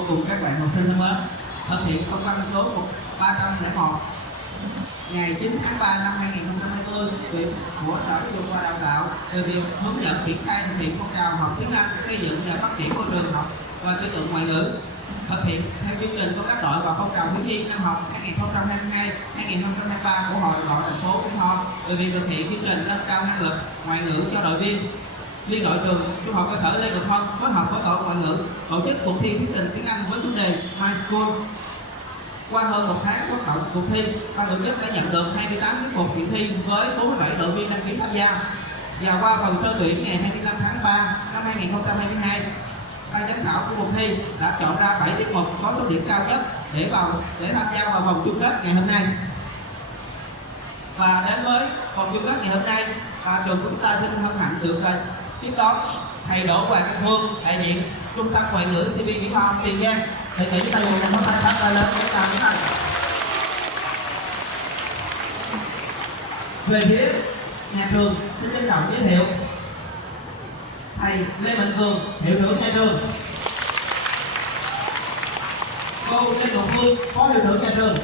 cô cùng các bạn học sinh thân mến, thực hiện công văn số 301 ngày 9 tháng 3 năm 2020 của Sở Giáo dục và Đào tạo về việc hướng dẫn triển khai thực hiện phong trào học tiếng Anh, xây dựng và phát triển môi trường học và sử dụng ngoại ngữ, thực hiện theo chương trình công tác đội và phong trào thiếu nhi năm học 2022-2023 của Hội Đội thành phố Mỹ Tho về việc thực hiện chương trình nâng cao năng lực ngoại ngữ cho đội viên. Liên đội trường Trung học cơ sở Lê Ngọc Hân phối hợp với tổ ngoại ngữ tổ chức cuộc thi thuyết trình tiếng Anh với chủ đề My School. Qua hơn một tháng hoạt động cuộc thi, ban tổ chức đã nhận được 28 tiết mục dự thi với 47 đội viên đăng ký tham gia. Và qua phần sơ tuyển ngày 25 tháng 3 năm 2022, ban giám khảo của cuộc thi đã chọn ra 7 tiết mục có số điểm cao nhất để tham gia vào vòng chung kết ngày hôm nay. Và đến với vòng chung kết ngày hôm nay, trường chúng ta xin hân hạnh được tiếp đón thầy Đỗ Hoàng Anh Phương, đại diện Trung tâm Ngoại ngữ CV Mỹ Tho Tiền Giang. Thầy nghĩ chúng ta dùng một phóng tay rất là lớn để chào chúng ta. Về phía nhà trường xin trân trọng giới thiệu thầy Lê Mạnh Cường, hiệu trưởng nhà trường, cô Lê Ngọc Phương, phó hiệu trưởng nhà trường.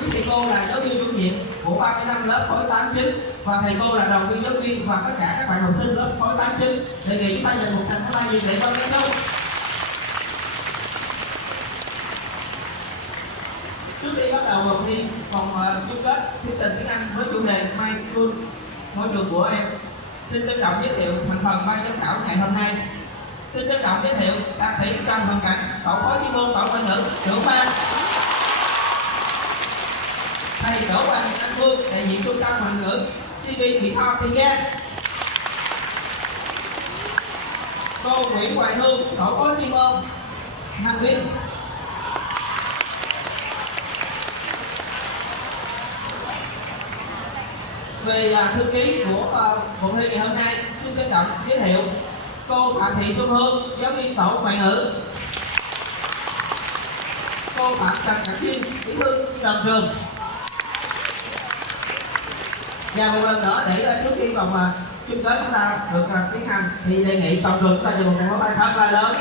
Quý thầy cô là giáo viên chủ nhiệm của 35 lớp khối 89 và thầy cô là đoàn viên giáo viên và tất cả các bạn học sinh lớp khối 89. Đề nghị chúng ta dành một tràng pháo tay nhiệt liệt cho các cô. Trước khi bắt đầu cuộc thi vòng chung kết thuyết trình tiếng Anh với chủ đề My School, ngôi trường của em, xin trân trọng giới thiệu thành phần ban giám khảo ngày hôm nay. Xin trân trọng giới thiệu thạc sĩ Trần Hồng Cảnh, tổ phó chuyên môn tổ ngoại ngữ, trưởng ban. Thầy Đỗ Hoàng Anh Phương, đại diện Trung tâm Ngoại ngữ CV Mỹ Tho Tiền Giang. Cô Nguyễn Hoài Hương, tổ phó chuyên môn thành viên. Về thư ký của cuộc thi ngày hôm nay, xin trân trọng giới thiệu cô Phạm Thị Xuân Hương, giáo viên tổ ngoại ngữ. Cô Phạm Trần Cảnh Duyên, bí thư toàn trường. Và một lần nữa để trước khi vòng chung kết chúng ta được tiến hành thì đề nghị toàn trường chúng ta dùng một tràng pháo tay thật là lớn.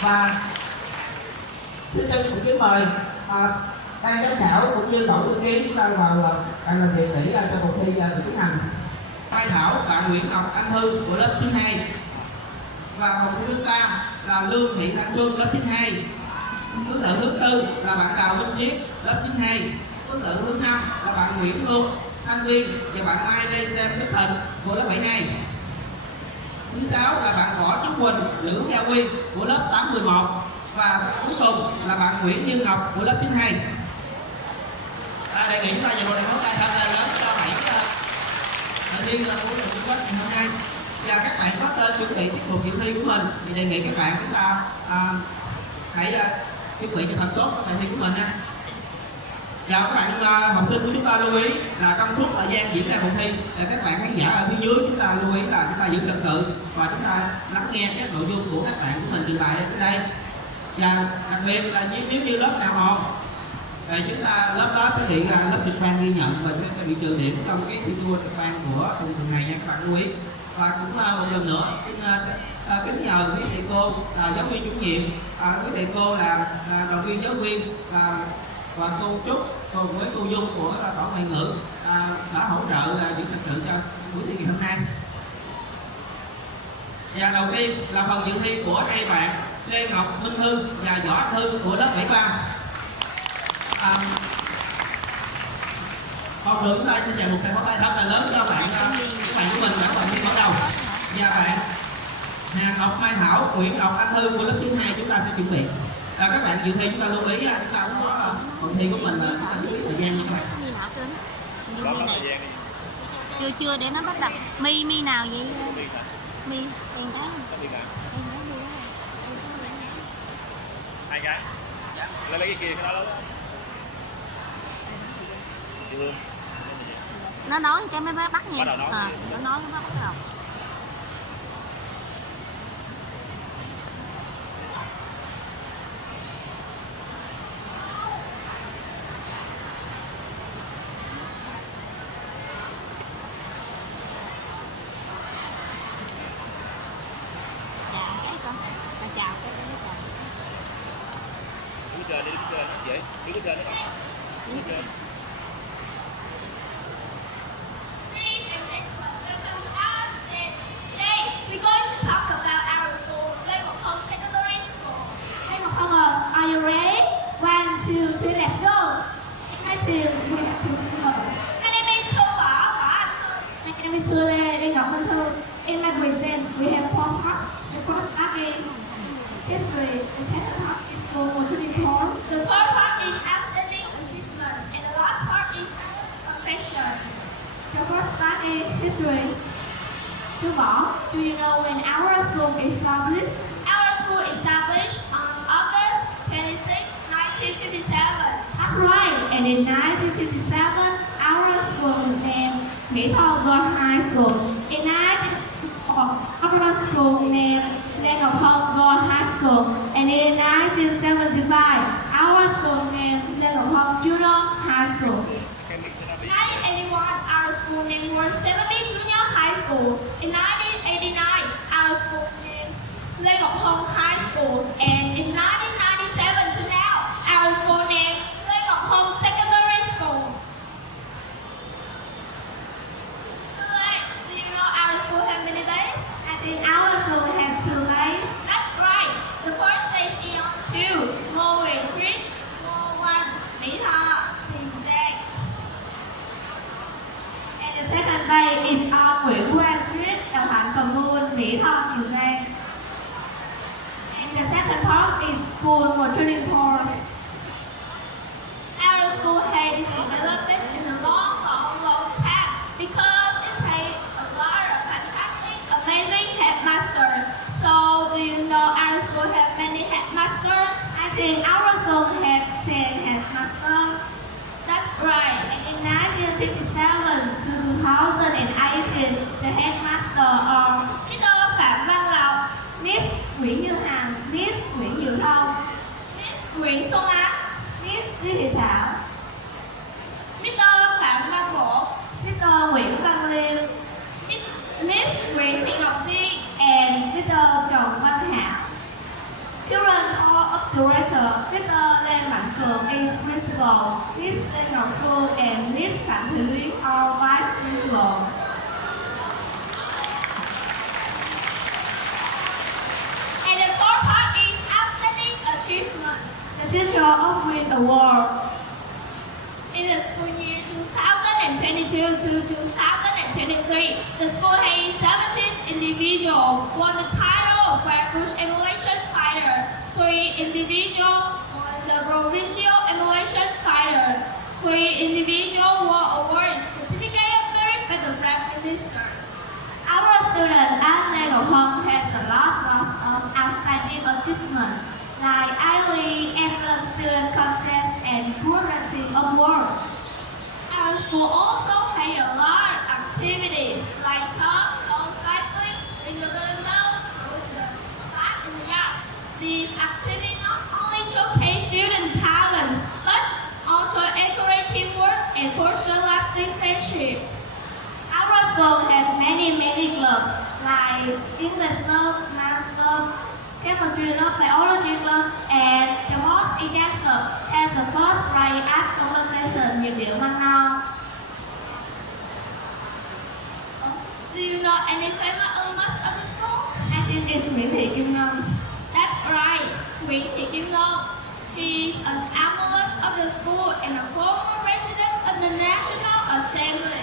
Và xin trân trọng kính mời ban giám khảo cũng như tổ thư ký chúng ta vào làm việc để cho cuộc thi được tiến hành. Khai thảo bạn Nguyễn Ngọc Anh Thư của lớp 92 và phòng thi thứ 3 là Lương Thị Thanh Xuân lớp 92. Thứ tự thứ tư là bạn Đào Minh Triết lớp 92. Thứ tự thứ 5 là bạn Nguyễn Hương Thanh Viên và bạn Mai Lê Xem Đức Thịnh của lớp 72. Thứ 6 là bạn Võ Trúc Quỳnh, Lữ Gia Quyên của lớp 811 và cuối cùng là bạn Nguyễn Như Ngọc của lớp 92. Đề nghị chúng ta dành một tràng pháo tay thật là lớn cho 7 thành viên của cuộc chung kết ngày hôm nay. Và các bạn có tên chuẩn bị tiết mục dự thi của mình thì đề nghị các bạn chúng ta hãy chuẩn bị cho thật tốt các bài thi của mình nha. Và các bạn học sinh của chúng ta lưu ý là trong suốt thời gian diễn ra cuộc thi, các bạn khán giả ở phía dưới chúng ta lưu ý là chúng ta giữ trật tự và chúng ta lắng nghe các nội dung của các bạn của mình trình bày ở đây. Và đặc biệt là nếu như lớp nào ồn thì chúng ta lớp đó sẽ bị lớp trực ban ghi nhận và sẽ bị trừ điểm trong cái thi đua trực ban của tuần này nha, các bạn lưu ý. Và cũng một lần nữa xin kính nhờ quý thầy cô giáo viên chủ nhiệm, quý thầy cô là đoàn viên giáo viên và cô Trúc cùng với cô Dung của tổ ngoại ngữ đã hỗ trợ giữ trật tự cho buổi thi ngày hôm nay. Và đầu tiên là phần dự thi của hai bạn Lê Ngọc Minh Thư và Võ Anh Thư của lớp 73. Còn được chúng ta xin dành một tràng pháo tay thật là lớn cho bạn của mình đã phần thi mở đầu. Và bạn Hà Ngọc Mai Thảo, Nguyễn Ngọc Anh Thư của lớp 92 chúng ta sẽ chuẩn bị. Các bạn dự thi chúng ta lưu ý chúng ta cũng có phần thi của mình là chúng ta chú ý thời gian nha các bạn. Mi này chưa để nó bắt đầu. Mi nào vậy? Mi em thấy hai cái lấy cái kia cái đó lớn. Nó nói cái mới bắt nha. Nó nói nó bắt đầu. dễ đứng trên đó đứng trên. Ladies and gentlemen, welcome to our set. Today, we're going to talk about our school, Lê Ngọc Hân Secondary School. Lê Ngọc Hân, are you ready? 1, 2, 3, let's go. Hi, team. We have to go. My name is Thu Võ. My name is Thu Lê Ngọc Hân Thu. In my present, we have 4 parts. The first part is history. The second part is motoring report. The third part is outstanding achievement. And the last part is confession. The first part is history. Thu Võ, do you know when our school established? Our school established on August 26, 1957. That's right. And in 1957, our school named Mỹ Tho Girls High School. In 1954, our school named Lê Ngọc Hân Girls High School. And in 1975, our school named Lê Ngọc Hân Junior High School. Cái miệng cho nó biết. 1981, our school name was 70 Junior High School. In 1989, our school name Lê Ngọc Hân High School. And in 1997 to now, our school name Lê Ngọc Hân Secondary School. Do you know our school have many bays? I think our school have 2 bays. That's right. The first base is on 2, Ngô Quyền Street, Ngô 1, Mỹ Tho, Tiền Giang. And the second bay is on Nguyễn Quang Street, Đồng Hạnh Commune, Mỹ Tho, Tiền Giang. And the second part is school motoring course. Our school has developed in a long time because it's had a lot of fantastic, amazing headmasters. So, do you know our school have many headmasters? I think our school have 10 headmasters. That's right. In 1957 to 2018, the headmaster are Mr. Phạm Văn Lộc, Miss Nguyễn Như Hằng, Miss Nguyễn Diệu Thông, Miss Nguyễn Xuân Ánh, Miss Lý Thị Thảo, Mr. Phạm Văn Vũ, Mr. Nguyễn Văn Liêm, Miss Nguyễn Thị Ngọc Di, and Mr. Trần Văn Hảo. Children of director, Mr. Lê Mạnh Cường is principal, Miss Lê Ngọc Phương and Miss Phạm Thị Luyến are vice principal. And the third part is outstanding achievement. The teacher of win award. In the school year 2022 to 2023, the school has 17 individuals won the title of Grand Cruise Emulation Fighter, 3 individuals won the Provincial Emulation Fighter, 3 individuals were awarded Certificate of Merit by the Prime Minister. Our student at Lê Ngọc Hân has a lot of outstanding achievement, like IOE Excellent Student Contest and Quality Awards. Our school also has a lot of activities like talk, song, cycling, regular mouse, with the back and yard. These activities not only showcase student talent, but also encourage teamwork and foster lasting friendship. Our school has many clubs like English club, math club, chemistry club, biology club, and the most English club has the first prize at competition nhịp điệu Măng Non. Do you know any famous alumnus of the school? I think it's Nguyễn Thị Kim Ngân. That's right, Nguyễn Thị Kim Ngân. She is an alumnus of the school and a former resident of the National Assembly.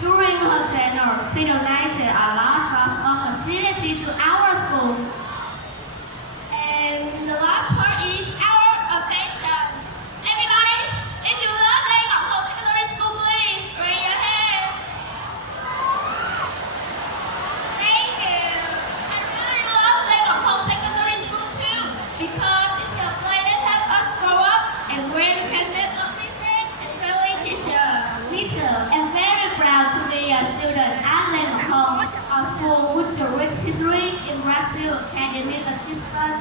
During her tenure, she donated a lot of facility to our school. And the last part is our affection. Everybody, if you love Lê Ngọc Hân Secondary School, please raise your hand. Thank you. I really love Lê Ngọc Hân Secondary School too, because it's the place that helps us grow up and where we can meet lovely friends and friendly teachers. Me too. I'm very proud to be a student at Lê Ngọc Hân, a school with a rich history in Brazil, academic achievement,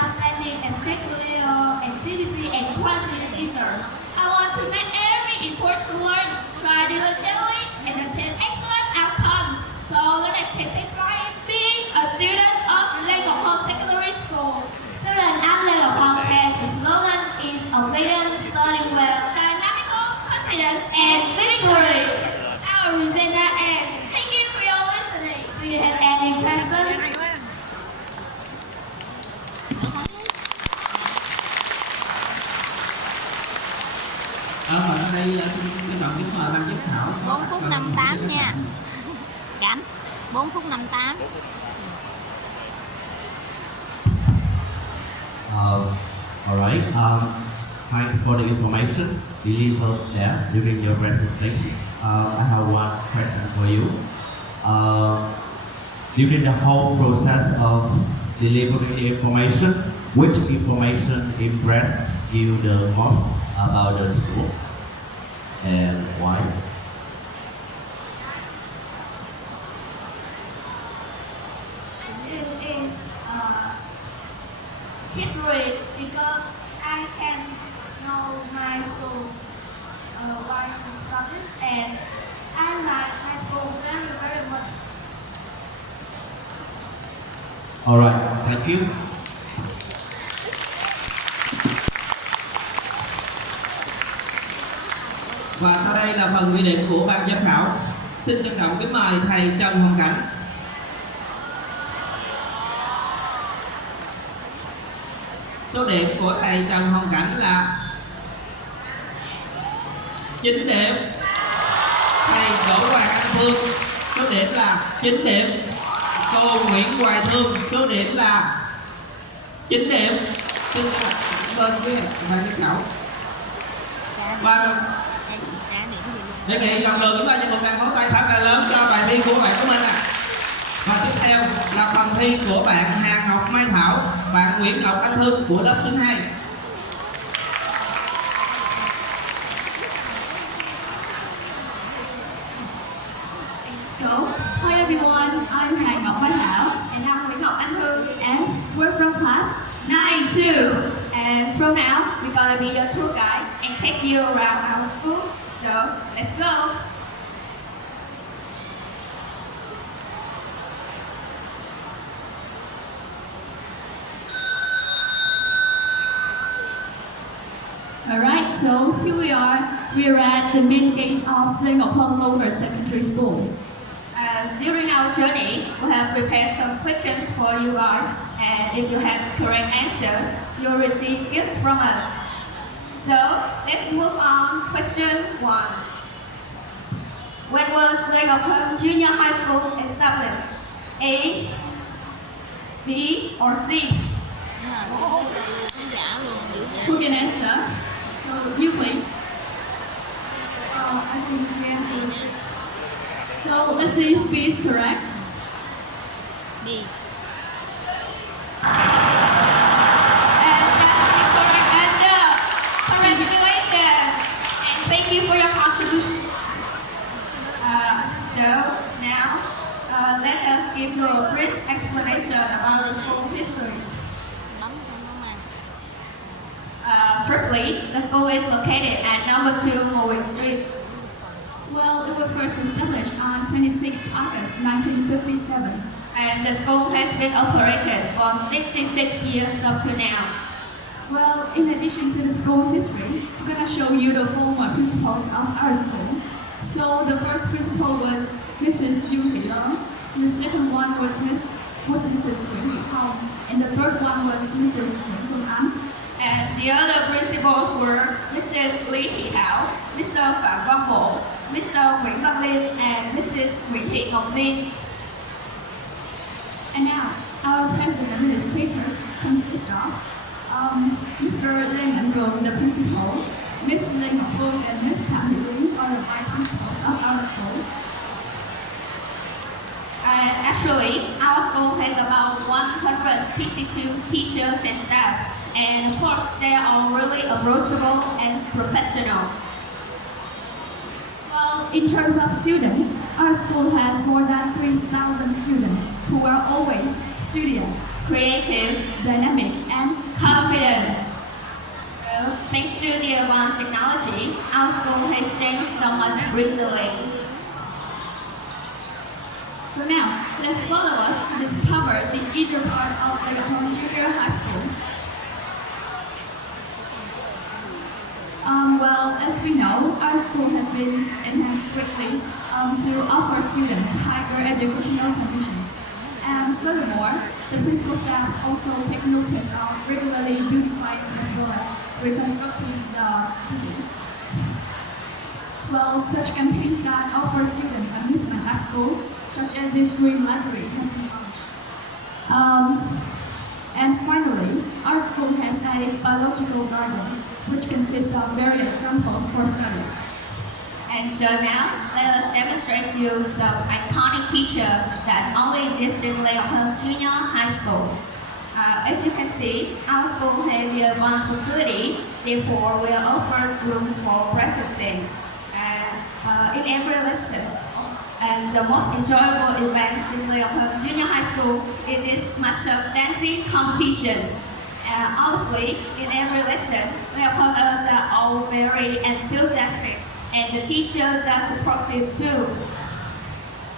outstanding extracurricular activity, and quality teachers. I want to make every effort to learn, try diligently, and attain excellent outcome, so that I can take pride in being a student of Lê Ngọc Hân Secondary School. Student at Lê Ngọc Hân has a slogan is obedient Thảo. 4 phút 58 nha. Cảnh 4 phút 58. Alright, thanks for the information delivered there during your presentation. I have one question for you. During the whole process of delivering the information, which information impressed you the most about the school and why? It is history because I can know my school by my studies and I like my school very very much. Alright, thank you. Và sau đây là phần ghi điểm của ban giám khảo. Xin trân trọng kính mời thầy Trần Hồng Cảnh. Số điểm của thầy Trần Hồng Cảnh là 9 điểm. Thầy Đỗ Hoàng Anh Phương số điểm là 9 điểm. Cô Nguyễn Hoài Thương số điểm là 9 điểm. Xin bên quý ban giám khảo. Và Trả điểm gì luôn. đề nghị lần lượt chúng ta cho một tràng pháo tay thật là lớn cho bài thi của bạn của mình ạ. Và tiếp theo là phần thi của bạn Hà Ngọc Mai Thảo, bạn Nguyễn Ngọc Anh Hương của lớp 92. So, hi everyone, I'm Hà Ngọc Mai Thảo and I'm Nguyễn Ngọc Anh Thư and we're from class 92 and from now we're gonna be your tour guide and take you around our school. So, let's go. Alright, so here we are. We are at the main gate of Lê Ngọc Hân Lower Secondary School. During our journey, we have prepared some questions for you guys, and if you have correct answers, you'll receive gifts from us. So, let's move on. Question 1. When was Lê Ngọc Hân Junior High School established? A, B, or C? Giả luôn, dữ vậy. Who can answer? So, you please. I think the answer is B. So, let's see if B is correct. Đi. And that's the correct answer. Congratulations. And thank you for your contribution. So, now, let us give you a brief explanation about the school history. Bấm cho nó ăn. Firstly, the school is located at number 2 Mowing Street. Well, it was first established on 26th August 1957. And the school has been operated for 66 years up to now. Well, in addition to the school's history, I'm going to show you the former principals of our school. So the first principal was Mrs. Yu Hei Long, the second one was Mrs. Nguyễn Thị Hồng, and the third one was Mrs. Nguyễn Xuân An. And the other principals were Mrs. Lý Thị Thảo, Mr. Phạm Văn Bộ, Mr. Nguyễn Văn Liêm, and Mrs. Nguyễn Thị Ngọc Diên. And now, our present administrators consist of Mr. Lê Ngân Cường, the principal, Miss Lê Ngọc Phương, and Miss Phạm Thị Luyến are the vice principals of our school. And actually, our school has about 152 teachers and staff. And of course, they are really approachable and professional. Well, in terms of students, our school has more than 3,000 students who are always studious, creative, dynamic, and confident. Well, thanks to the advanced technology, our school has changed so much recently. So now, let's follow us to discover the inner part of Lê Ngọc Hân Junior High School. Well, as we know, our school has been enhanced greatly to offer students higher educational conditions. And furthermore, the principal staffs also take notice of regularly beautifying as well as reconstructing the buildings. Well, such campaigns that offer students amusement at school, such as this green library, has been launched. And finally, our school has a biological garden, which consists of various samples for studies. And so now, let us demonstrate to you some iconic feature that only exists in Leopold Junior High School. As you can see, our school has the advanced facility, therefore we are offered rooms for practicing in every lesson. And the most enjoyable events in Leopold Junior High School is this mashup dancing competitions. Obviously, in every lesson, Leopolders are all very enthusiastic and the teachers are supportive too.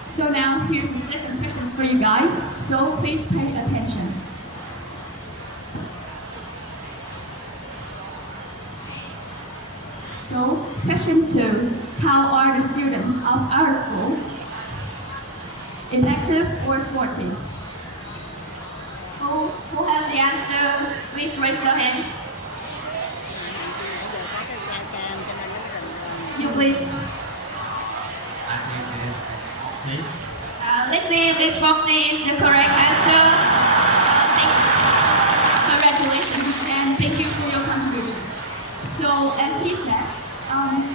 So now, here's the second questions for you guys, so please pay attention. So, question 2. How are the students of our school? Inactive or sporty? Who have the answers? Please raise your hands. You please. I think it's sporty. Let's see if this sporty is the correct answer. Congratulations and thank you for your contribution. So, as he said,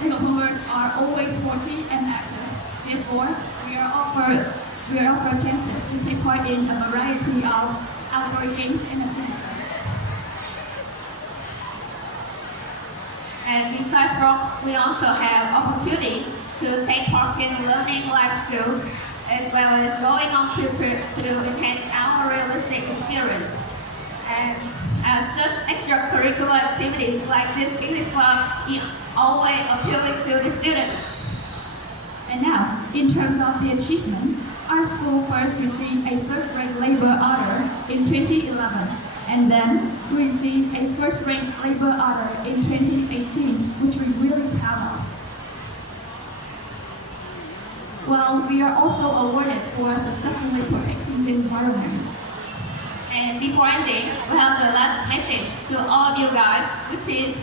Leopolders are always sporty and active. Therefore, we are offered chances to take part in a variety of outdoor games and activities. And besides sports, we also have opportunities to take part in learning life skills as well as going on field trip to enhance our realistic experience. And such extracurricular activities like this English club is always appealing to the students. And now, in terms of the achievement, our school first received a third-grade labor honor in 2011, and then we received a first-grade labor honor in 2018, which we're really proud of. Well, we are also awarded for successfully protecting the environment. And before ending, we have the last message to all of you guys, which is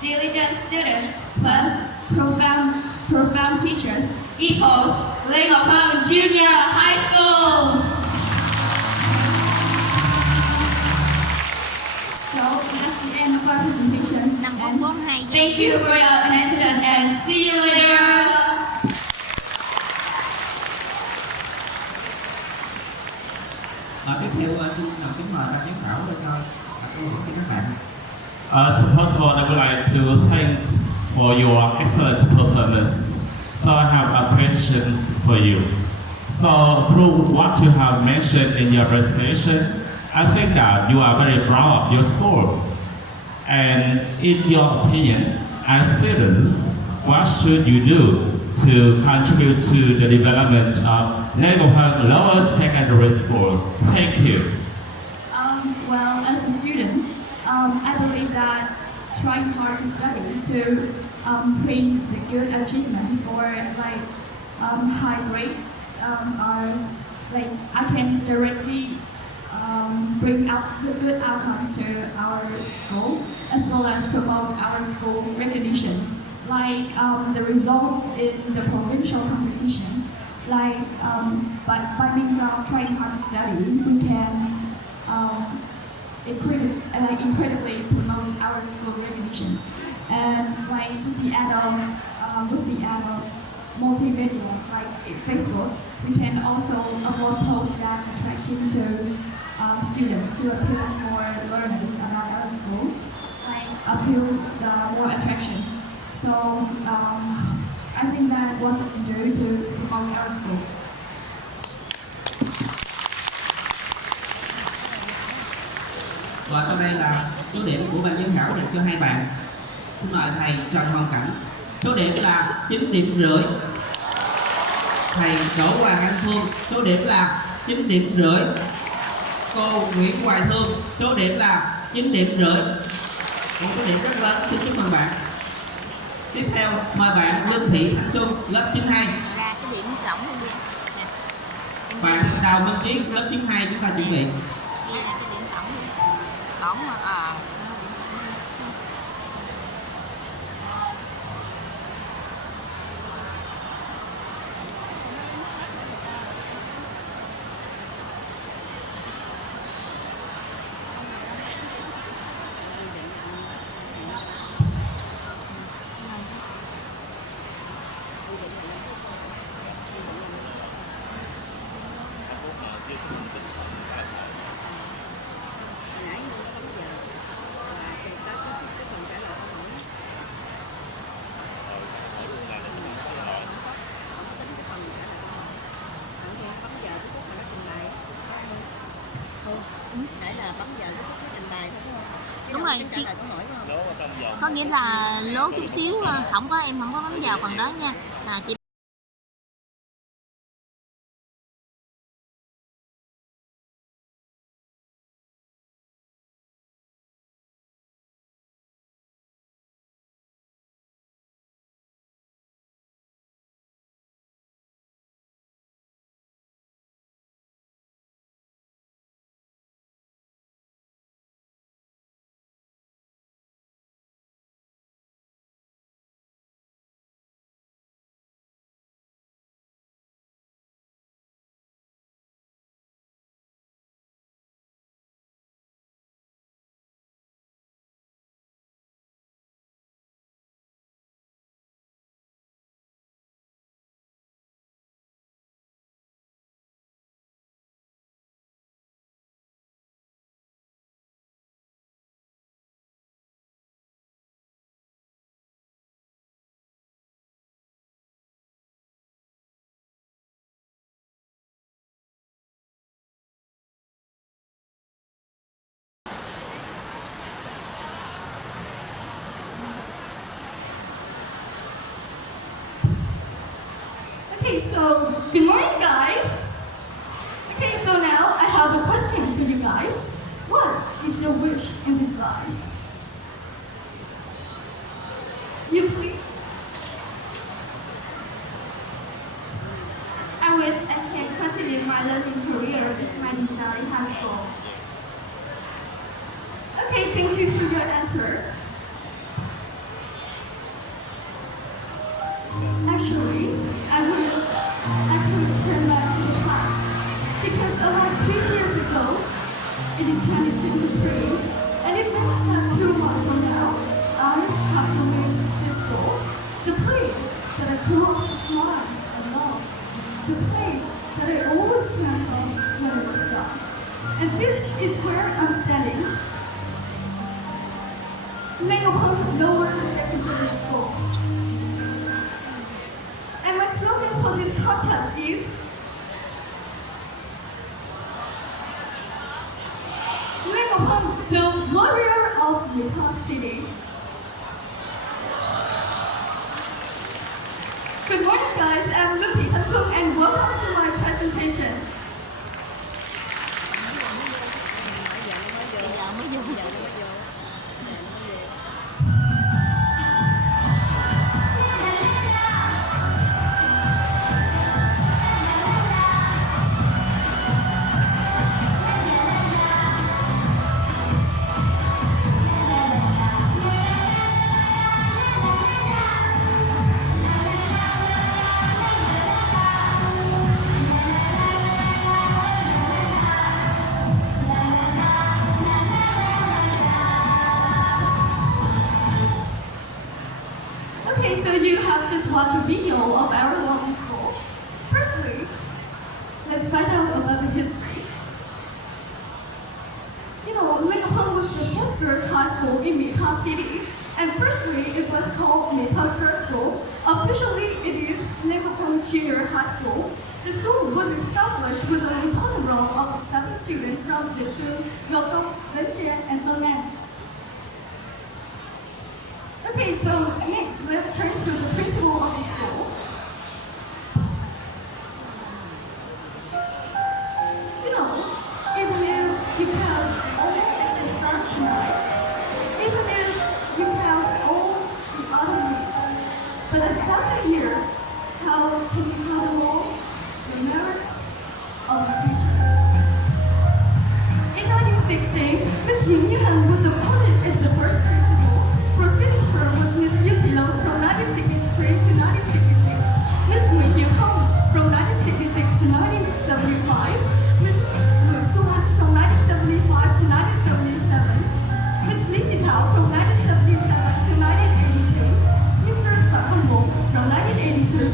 diligent students plus profound teachers equals Leopold Junior High School. So that's the end of our presentation. And 542 Thank you for your attention and see you later. Tiếp theo xin kính mời ban giám khảo cho đặt câu hỏi cho các bạn. So first of all, I would like to thank for your excellent performance. So I have a question for you. So through what you have mentioned in your presentation, I think that you are very proud of your school. And in your opinion, as students, what should you do to contribute to the development of Leopold Lower Secondary School? Thank you. Well, as a student, I believe that trying hard to study to bring the good achievements or like high grades are like I can directly bring out the good outcomes to our school as well as promote our school recognition. Like the results in the provincial competition, like but by means of trying hard to study, we can incredibly promote our school recognition. And like with the add of multimedia, like Facebook, we can also upload posts that attracting to students to appeal more learners about our school, like appeal the more attraction. So I think that what we can do to promote our school. Và sau đây là số điểm của ban giám khảo dành cho hai bạn. Xin mời thầy Trần Hoàng Cảnh. Số điểm là 9,5 điểm. Thầy Đỗ Hoàng Anh Phương, số điểm là 9,5 điểm. Cô Nguyễn Hoài Thương, số điểm là 9,5 điểm. Một số điểm rất lớn, xin chúc mừng bạn. Tiếp theo mời bạn Lương Thị Thanh Xuân, lớp 92. ra cái điểm tổng luôn đi. Bạn Đào Minh Trí, lớp 92 chúng ta chuẩn bị. Ghi ra cái điểm tổng luôn. Tổng mà Nãy là bấm giờ nó có trình bày thôi đúng không? Cái Đúng đầu rồi, trả lời câu hỏi phải không? có nghĩa là lố chút xíu, không có em không có bấm vào phần đó nha. Chỉ Okay, so good morning, guys. Okay, so now I have a question for you guys. What is your wish in this life? You please. I wish I can continue my learning career at my design high school. Okay, thank you for your answer. Actually, I wish I could turn back to the past because like 2 years ago, it is 2023, and it means that 2 months from now, I have to leave this school, the place that I grew up to smile and love, the place that I always dreamt of when I was young. And this is where I'm standing. Lê Ngọc Hân Lower Secondary School. And my slogan for this contest is Lê Ngọc Hân, the warrior of Nepal City. Good morning, guys. I'm Lupi Tatsung, and welcome to my presentation. giờ mới vô. Okay, so you have just watched a video of our lovely school. Firstly, let's find out about the history. You know, Lê Ngọc Hân was the 4th girls' high school in Nepal City. And firstly, it was called Nepal Girls' School. Officially, it is Lê Ngọc Hân Junior High School. The school was established with an important role of 7 students from Việt Hương, Gyeongkong, Bến Tre, and Tân An. Okay, so next, let's turn to the principal of the school. You know, even if you count all the start tonight, even if you count all the other weeks, but 1,000 years, how can you count all the merits of a teacher? In 1960, Miss Nguyễn Như Hằng was appointed as the first principal. Proceeding term was Miss Yu Long from 1963 to 1966, Miss Nguyễn Như Hồng from 1966 to 1975, Miss Nguyễn Xuân Anh from 1975 to 1977, Miss Lý Thị Thảo from 1977 to 1982, Mr. Phạm Văn Bổng from 1982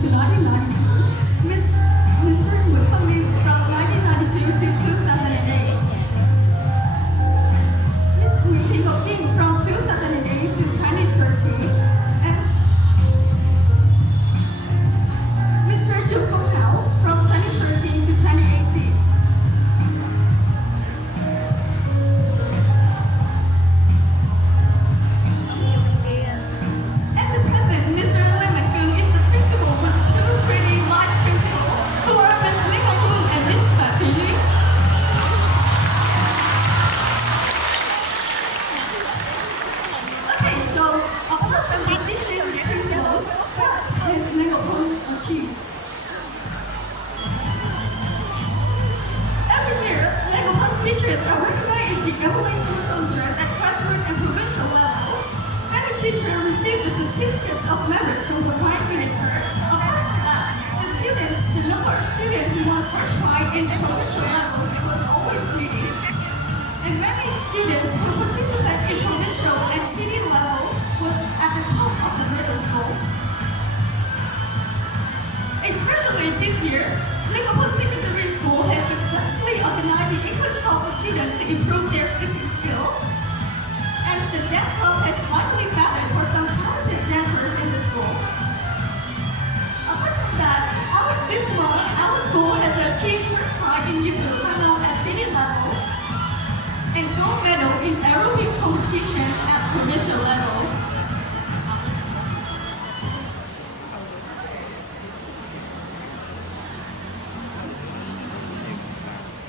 and provincial level. Many teachers receive the certificates of merit from the Prime Minister. Apart from that, the number of students who won first prize in the provincial level was always leading. And many students who participate in provincial and city level was at the top of the middle school. Especially this year, Lincoln Secondary School has successfully organized the English Club for students to improve their speaking skill. And the dance club has finally founded for some talented dancers in the school. Apart from that, this month, our school has achieved first prize in Yubu at city level and gold medal in aerobic competition at provincial level.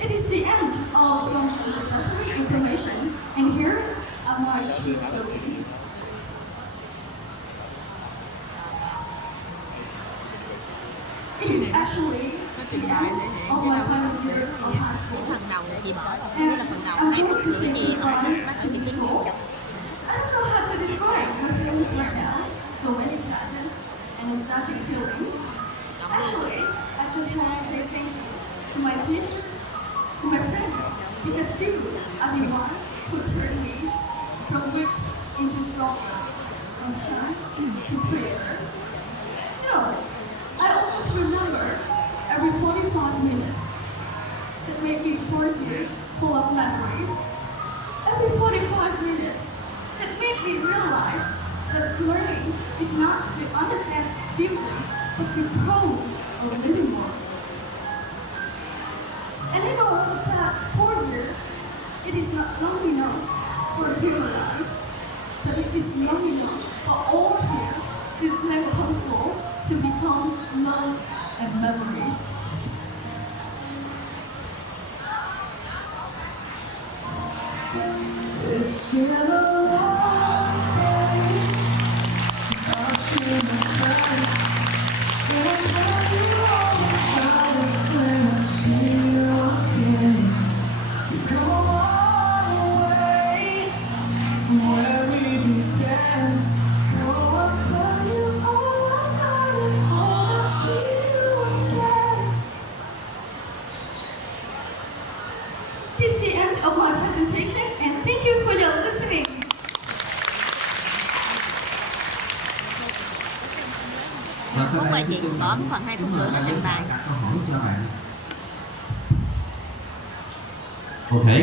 It is the end of some necessary information, and here are my true feelings. It is actually the end of my final year of high school, Phần đầu là chị bỏ rồi, đây là and phần đầu I'm hai going phần to rưỡi say chị hỏi goodbye đất bác to chị the tiếng school. Việt. I don't know how to describe my feelings right now. So many sadness and nostalgic feelings. Actually, I just want to say thank you to my teachers, to my friends, because you are the one who turned me from weak into stronger, from shy to prayer. You know, I almost remember every 45 minutes that made me 4 years full of memories. Every 45 minutes that made me realize that learning is not to understand deeply, but to grow a little more. And I know that 4 years, it is not long enough for a human life, but it is long enough for all here, this Langpong School, to become love and memories. It's been a long day, watching the cry. I'll tell you all about it when I see you again. You've come a long way from where we began. Oh, I'll tell you all about it when I see you again. This is the end of my presentation, and thank you for your listening. Và sau Phút đây vậy xin chị trân bỏ trọng cái phần 2 phút kính nữa mời để ban trình giám bày. khảo đặt câu hỏi cho bạn. Okay,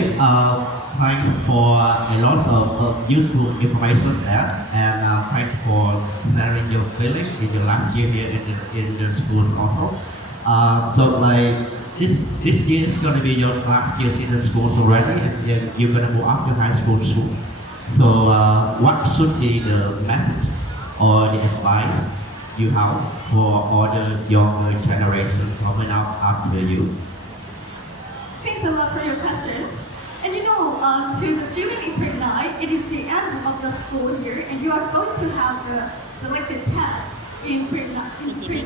thanks for a lot of useful information there, and thanks for sharing your feelings in your last year here in the schools also. So like this year is going to be your last year in the schools already, and you're going to move up to high school soon. So what should be the message or the advice you have for all the younger generation coming up after you? Thanks a lot for your question. And you know, to the student in grade 9, it is the end of the school year, and you are going to have the selected test in grade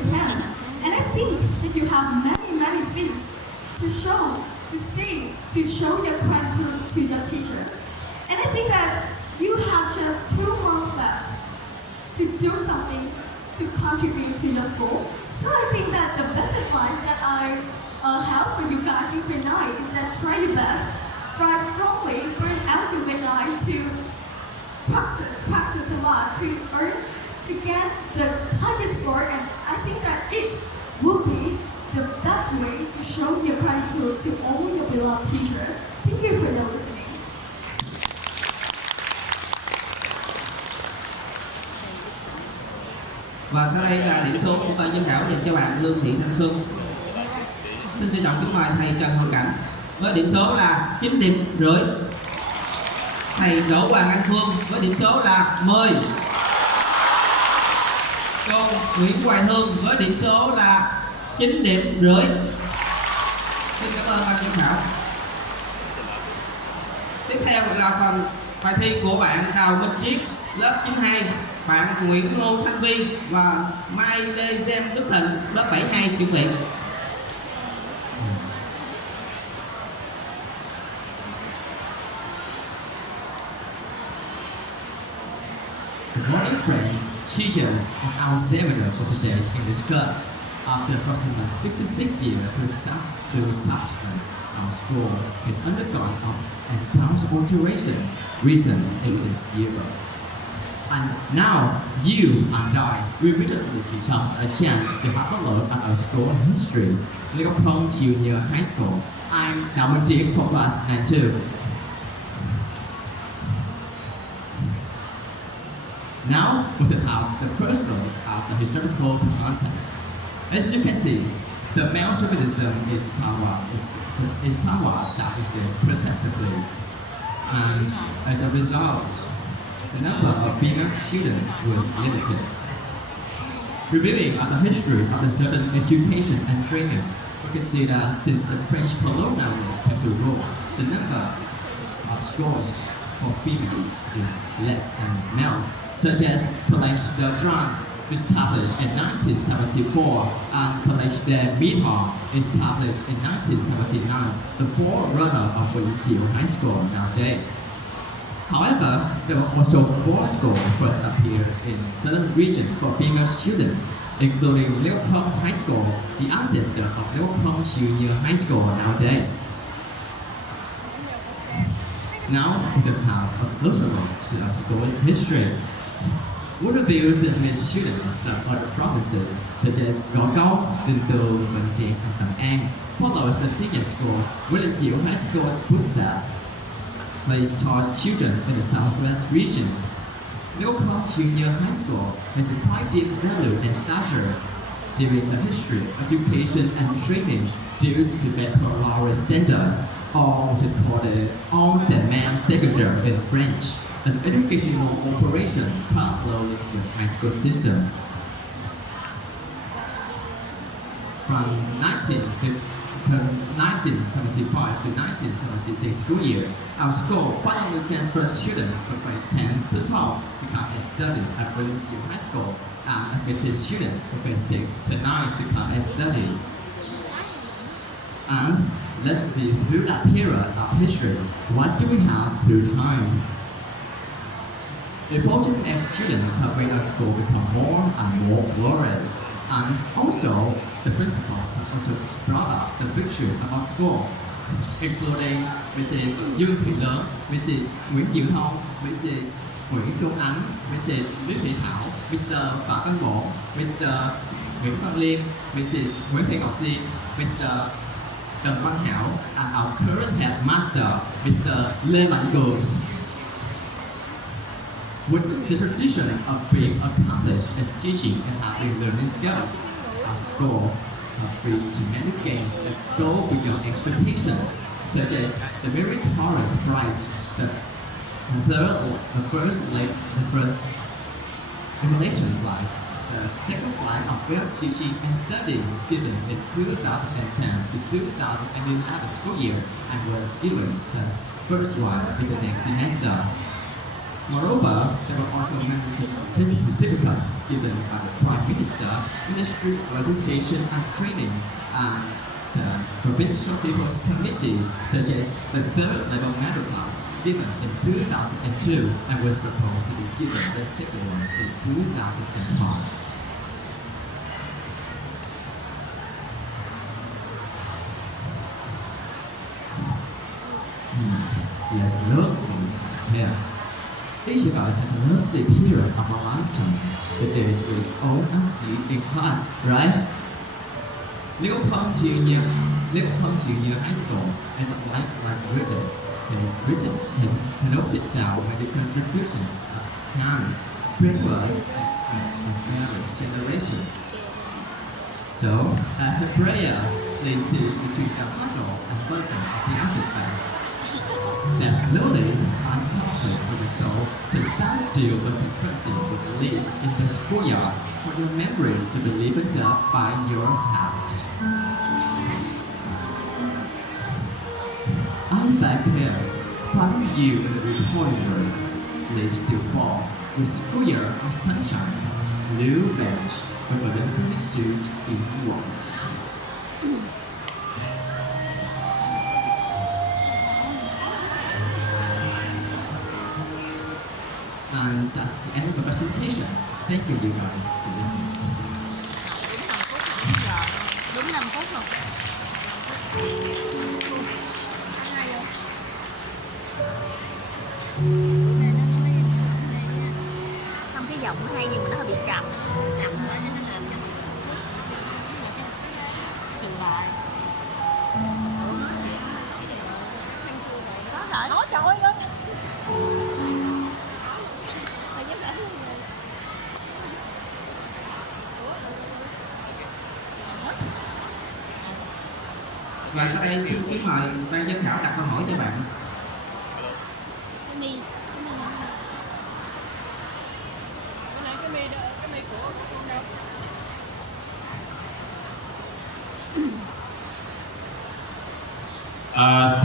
10. And I think that you have many things to show, to see, to show your gratitude to your teachers. And I think that you have just 2 months left to do something to contribute to your school. So I think that the best advice that I have for you guys in grade 9 is that try your best, strive strongly, burn out your midnight to practice a lot to earn, to get the highest score, and I think that it will be the best way to show your gratitude to all your beloved teachers. Thank you for your listening. Và sau đây là điểm số của ban giám khảo dành cho bạn Lương Thị Thanh Xuân. Xin trân trọng kính mời thầy Trần Hoàng Cảnh với điểm số là 9,5 điểm. Thầy Đỗ Hoàng Anh Phương với điểm số là 10. Cô Nguyễn Hoài Hương với điểm số là 9,5 điểm. Xin cảm ơn ban giám khảo. Tiếp theo là phần bài thi của bạn Đào Minh Triết, lớp 92, bạn Nguyễn Ngô Thanh Vi và Mai Lê Gem Đức Thịnh, lớp 72 chuẩn bị. teachers and our seminar for today's English club. After approximately 66 years to establishment, our school has undergone ups and downs alterations written in this yearbook. And now you and I will immediately take a chance to have a look at our school history, Liễu Thông Junior High School. I'm Namudik for class 92. Now we should have the first look at the historical context. As you can see, the male chauvinism is somewhat that exists perceptibly, and as a result, the number of female students was limited. Reviewing the history of the certain education and training, we can see that since the French colonialists came to rule, the number of schools for females is less than males, such as Collège de Dran, established in 1974, and Collège de Midhar, established in 1979, the forerunner of William High School nowadays. However, there were also 4 schools first appeared in southern region for female students, including Liễu Thông High School, the ancestor of Liễu Thông Junior High School nowadays. Now we will have a closer look at our school's history. We reveal the English students from other provinces such as Gò Gâu, Vinh Tu, Vân Điền, and Tân An, follows the senior schools Nguyễn Đình Chiểu High School's footsteps. Placed towards children in the southwest region. Liễu Thông Junior High School has a quite deep value and stature during the history, education, and training due to baccalaureate standard, or what is called the enseignement secondaire in French, an educational operation parallel with the high school system. From 1975 to 1976 school year, our school finally transferred students from grade 10 to 12 to come and study at William Chiểu High School, and admitted students from grade 6 to 9 to come and study. And let's see through that period of history, what do we have through time? Important ex-students have made our school become more and more glorious, and also the principals have also brought up the picture of our school, including Mrs. Dương Thị Lớn, Mrs. Nguyễn Diệu Thông, Mrs. Nguyễn Xuân Ánh, Mrs. Lý Thị Thảo, Mr. Phạm Văn Bổ, Mr. Nguyễn Văn Liêm, Mrs. Nguyễn Thị Ngọc Diên, Mr. Trần Văn Hảo, and our current headmaster, Mr. Lê Mạnh Cường. With the tradition of being accomplished in teaching and having learning skills, our school have reached many gains that go beyond expectations, such as the meritorious prize, the first emulation flight, the second flight of well teaching and studying given in 2010 to 2011 school year, and was given the first one in the next semester. Moreover, there were also many certificates given by the Prime Minister, Ministry of Education and Training, and the Provincial People's Committee, such as the third level medal class given in 2002 and was proposed to be given the second one in 2012. Let's look here. Each of us has a lovely period of our lifetime, the days we all see in class, right? Liễu Thông Junior High School as a like witness has noted down many contributions of hands, prayers, and speech of various generations. So, as a prayer, they sit between the hustle and bustle of the outer space. Step slowly and softly with the soul to stand still when confronting with the leaves in the schoolyard for your memories to be lifted up by your heart. I'm back here, finding you in the recording room. Leaves still fall, with schoolyard of sunshine, blue bench with a lovely suit in white. And that's the end of the presentation. Thank you, you guys, to listen. Đúng 5 phút rồi. Bữa nay nó nói hay ha. Không, cái giọng nó hay nhưng mà nó hơi bị trầm. Trầm quá nên nó làm cho Chừng lại. Có đợi. Nói trời ơi. Và sau đây xin kính mời ban giám khảo đặt câu hỏi cho bạn. Cái mi.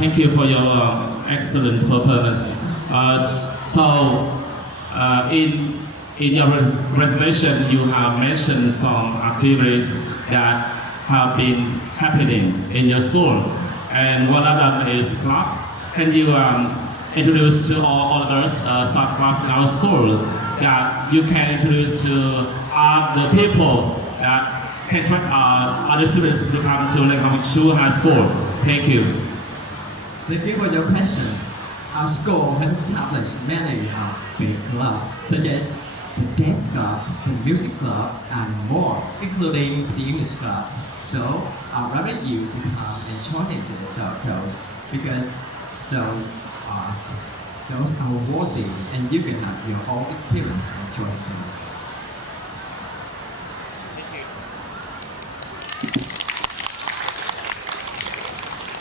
Thank you for your excellent performance. In your presentation, you have mentioned some activities that have been happening in your school, and one of them is club. Can you introduce to all of us start clubs in our school that you can introduce to other people that can try other students to come to Leng Chu High School? Thank you. Thank you for your question. Our school has established many big clubs, such as the dance club, the music club, and more, including the English club. So I rather you to come and join into those because those are worthy, and you can have your own experience of joining those.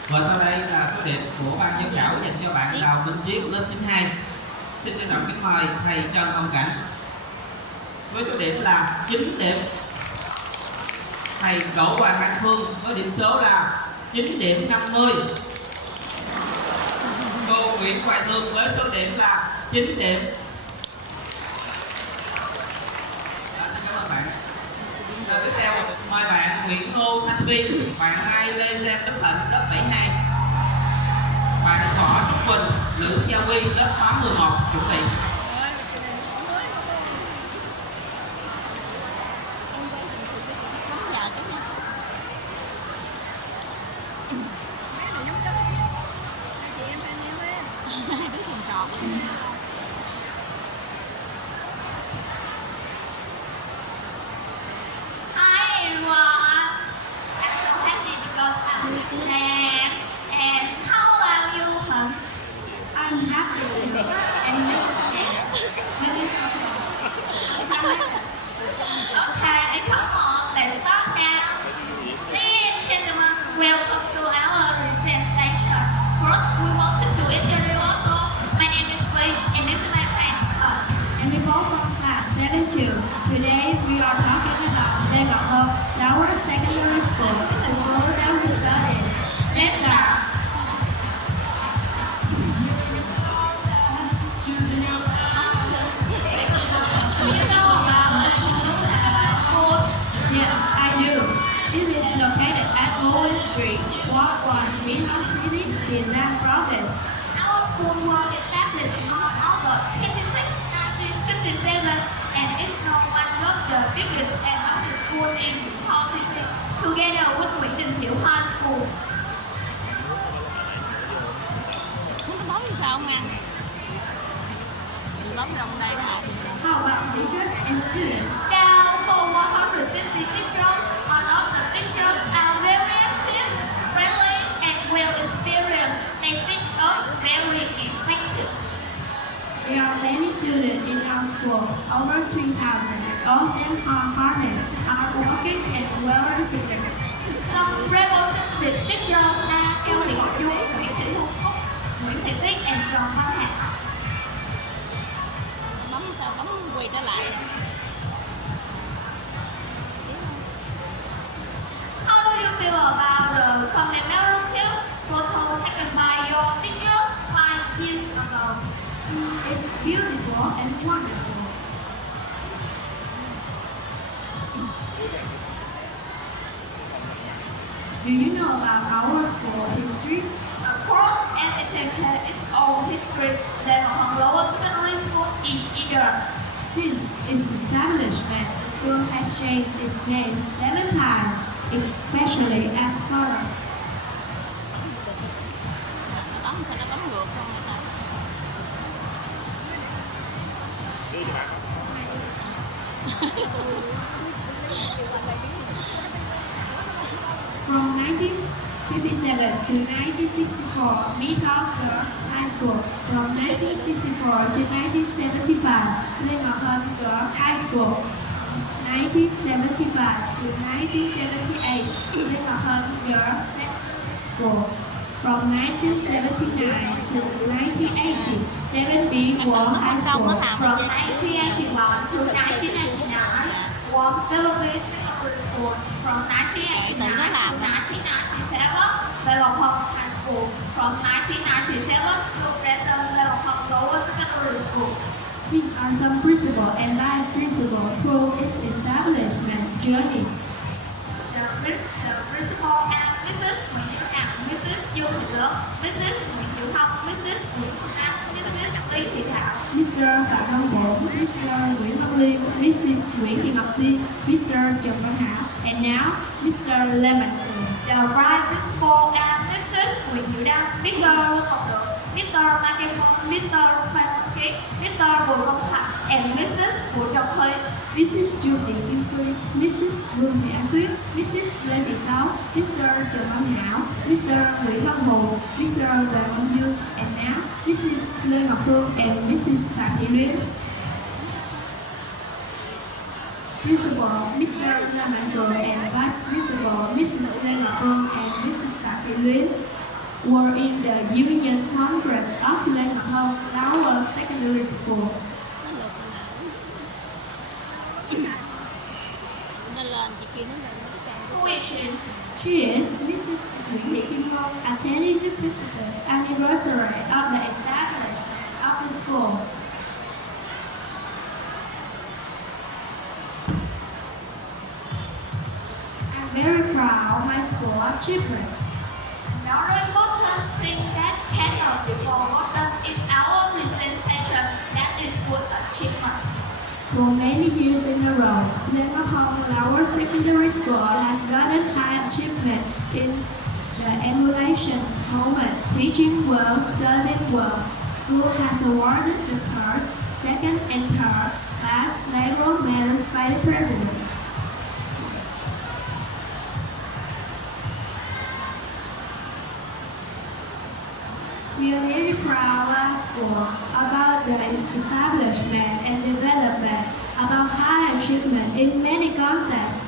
Và sau đây là số điểm của ban giám khảo dành cho bạn Đào Minh Triết lớp 92. Xin trân trọng kính mời thầy Trần Hồng Cảnh. Với số điểm là 9 điểm. Thầy Đỗ Hoàng Văn Phương với điểm số là 9 điểm 50. Cô Nguyễn Hoài Thương với số điểm là 9 điểm. Xin cảm ơn bạn. Và tiếp theo mời bạn Nguyễn Ngô Thanh Viên, bạn Mai Lê Giang Đức Thịnh lớp 72, bạn Võ Trúc Quỳnh, Lữ Gia Huy lớp 811 chuẩn bị. Hi everyone. I'm so happy because I'm with today. And how about you, Hân? I'm happy too. And you're scared. But it's okay. Okay, come on, let's start now. Ladies and gentlemen, welcome to our presentation. First, we wanted to introduce also. My name is Lee, and this is my friend Hân. And we both from class 7-2. Today, we are talking about Legaho, our secondary school, the school that we studied. Let's start. Do you know about the school? Yes, I do. It is located at Owen Street, Ward 1, Jinan City, Xinjiang Province. Our school was established on August 26, 1957, and is now one of the biggest and oldest schools in Ho Chi Minh, together with Nguyễn Đình Thiệu High School. Nó bóng thì sao không ăn? Bóng rồng đây đó hả? How about teachers and students? Now, for 160 teachers, all of the teachers are very active, friendly, and well experienced. They make us very effective. There are many students in our school, over 3,000, and all of them are partners, are working and well disciplined. Some representative teachers are Cao Thị Ngọc Dung, Nguyễn Thị Thu Cúc, Nguyễn Thị Tuyết, and Trần Văn Hạc. Bấm sao bấm quay trở lại. How do you feel about the commemorative photo taken by your teachers 5 years ago? It's beautiful and wonderful. Do you know about our school history? Of course, and it has its own history. There are lower secondary school in either Since its establishment, the school has changed its name 7 times, especially as follows. Tóm sao nó tóm ngược không người ta. From 1957 to 1964, Method Girls High School. From 1964 to 1975, Lê Ngọc Hân Girls High School. 1975 to 1978, Lê Ngọc Hân Girls Secondary School. From 1979 to 1980, 7B Warm High School. From 1981 to 1999, Warm Celebrate Secondary School. From 1989 to 1997, Lelopong High School. From 1997 to present, Lelopong Lower Secondary School. These are some principles and life principles through its establishment journey. The principal and Mrs. Nguyễn Như Hằng, Mrs. Dương Thị Lớn, Mrs. Nguyễn Hiểu Hồng, Mrs. Nguyễn Xuân Anh, Mrs. Lý Thị Thảo. Mr. Phạm Văn Bổn, Mr. Nguyễn Văn Liêm, Mrs. Nguyễn Thị Ngọc Tiên, Mr. Trần Văn Hảo, and now Mr. Lê Mạnh Cường. The right principal and Mrs. Nguyễn Hiểu Đăng, Mr. Ngọc Lượng, Mr. Mai Kim Phong, Mr. Phan Văn Kiết, Mr. Bùi Công Thạch, and Mrs. Bùi Trọng Thúy. Mrs. Chu Thị Kim Phi, Mrs. Vương Thị An Tuyết, Mrs. Lê Thị Sáu, Mr. Trần Văn Hảo, Mr. Nguyễn Văn Hùng, Mr. Đoàn Văn Dương, and now Mrs. Lê Ngọc Phương and Mrs. Phạm Thị Luyến. Principal Mr. Lê Mạnh Cường and Vice Principal Mrs. Lê Ngọc Phương and Mrs. Phạm Thị Luyến were in the Union Congress of Lê Ngọc Hân Lower Secondary School. Nên lên chị kia nó lên nó cao. Who is she? She is Mrs. Nguyễn Thị Kim Ngân, attending the 50th anniversary of the establishment of the school. I'm very proud of my school achievement. Another important thing that cannot be forgotten in our presentation that is good achievement. For many years in a row, Lê Ngọc Hân Lower Secondary School has gotten high achievement in the emulation moment, teaching well, studying well. School has awarded the first, second, and third class Negro medals by the president. We are very proud of our school about its establishment and development, about high achievement in many contexts,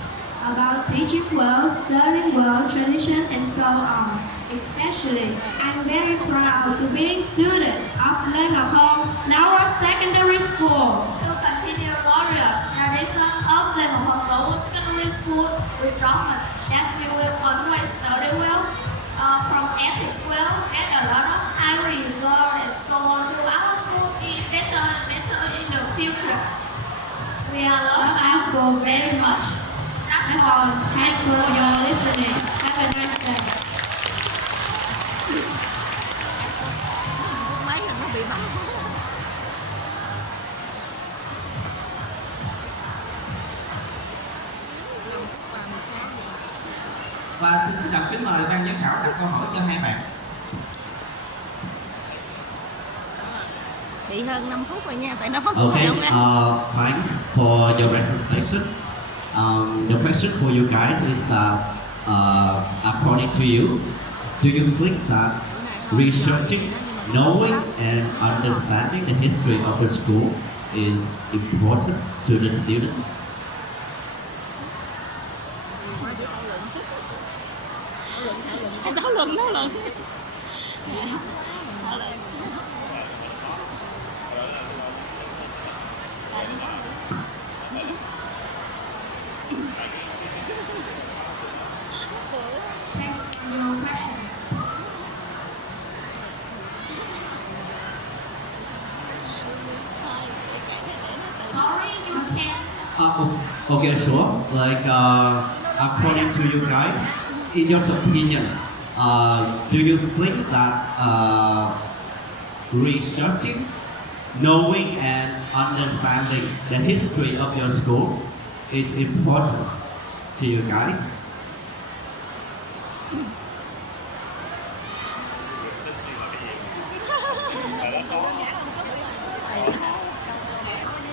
about teaching well, studying well, tradition, and so on. Especially, I'm very proud to be a student of Lê Ngọc Hân Lower Secondary School. To continue glorious tradition of Lê Ngọc Hân Lower Secondary School, we promise that we will always study well, from ethics well, get a lot of high results, and so on to our school be better and better in the future. We are love our school very much. That's all. Thanks for your listening. Have a nice day. Phút mấy là nó bị bắn. Và xin trân trọng kính mời ban giám khảo đặt câu hỏi cho hai bạn. Bị hơn 5 phút rồi nha, tại nó không có Okay, động ra. thanks for your presentation. The question for you guys is that, according to you, do you think that researching, knowing, and understanding the history of the school is important to the students? Thảo luận. Thanks for your questions. Sorry, you can't. Okay, sure. Like, according to you guys, in your opinion, do you think that researching, knowing and understanding the history of your school is important to you guys.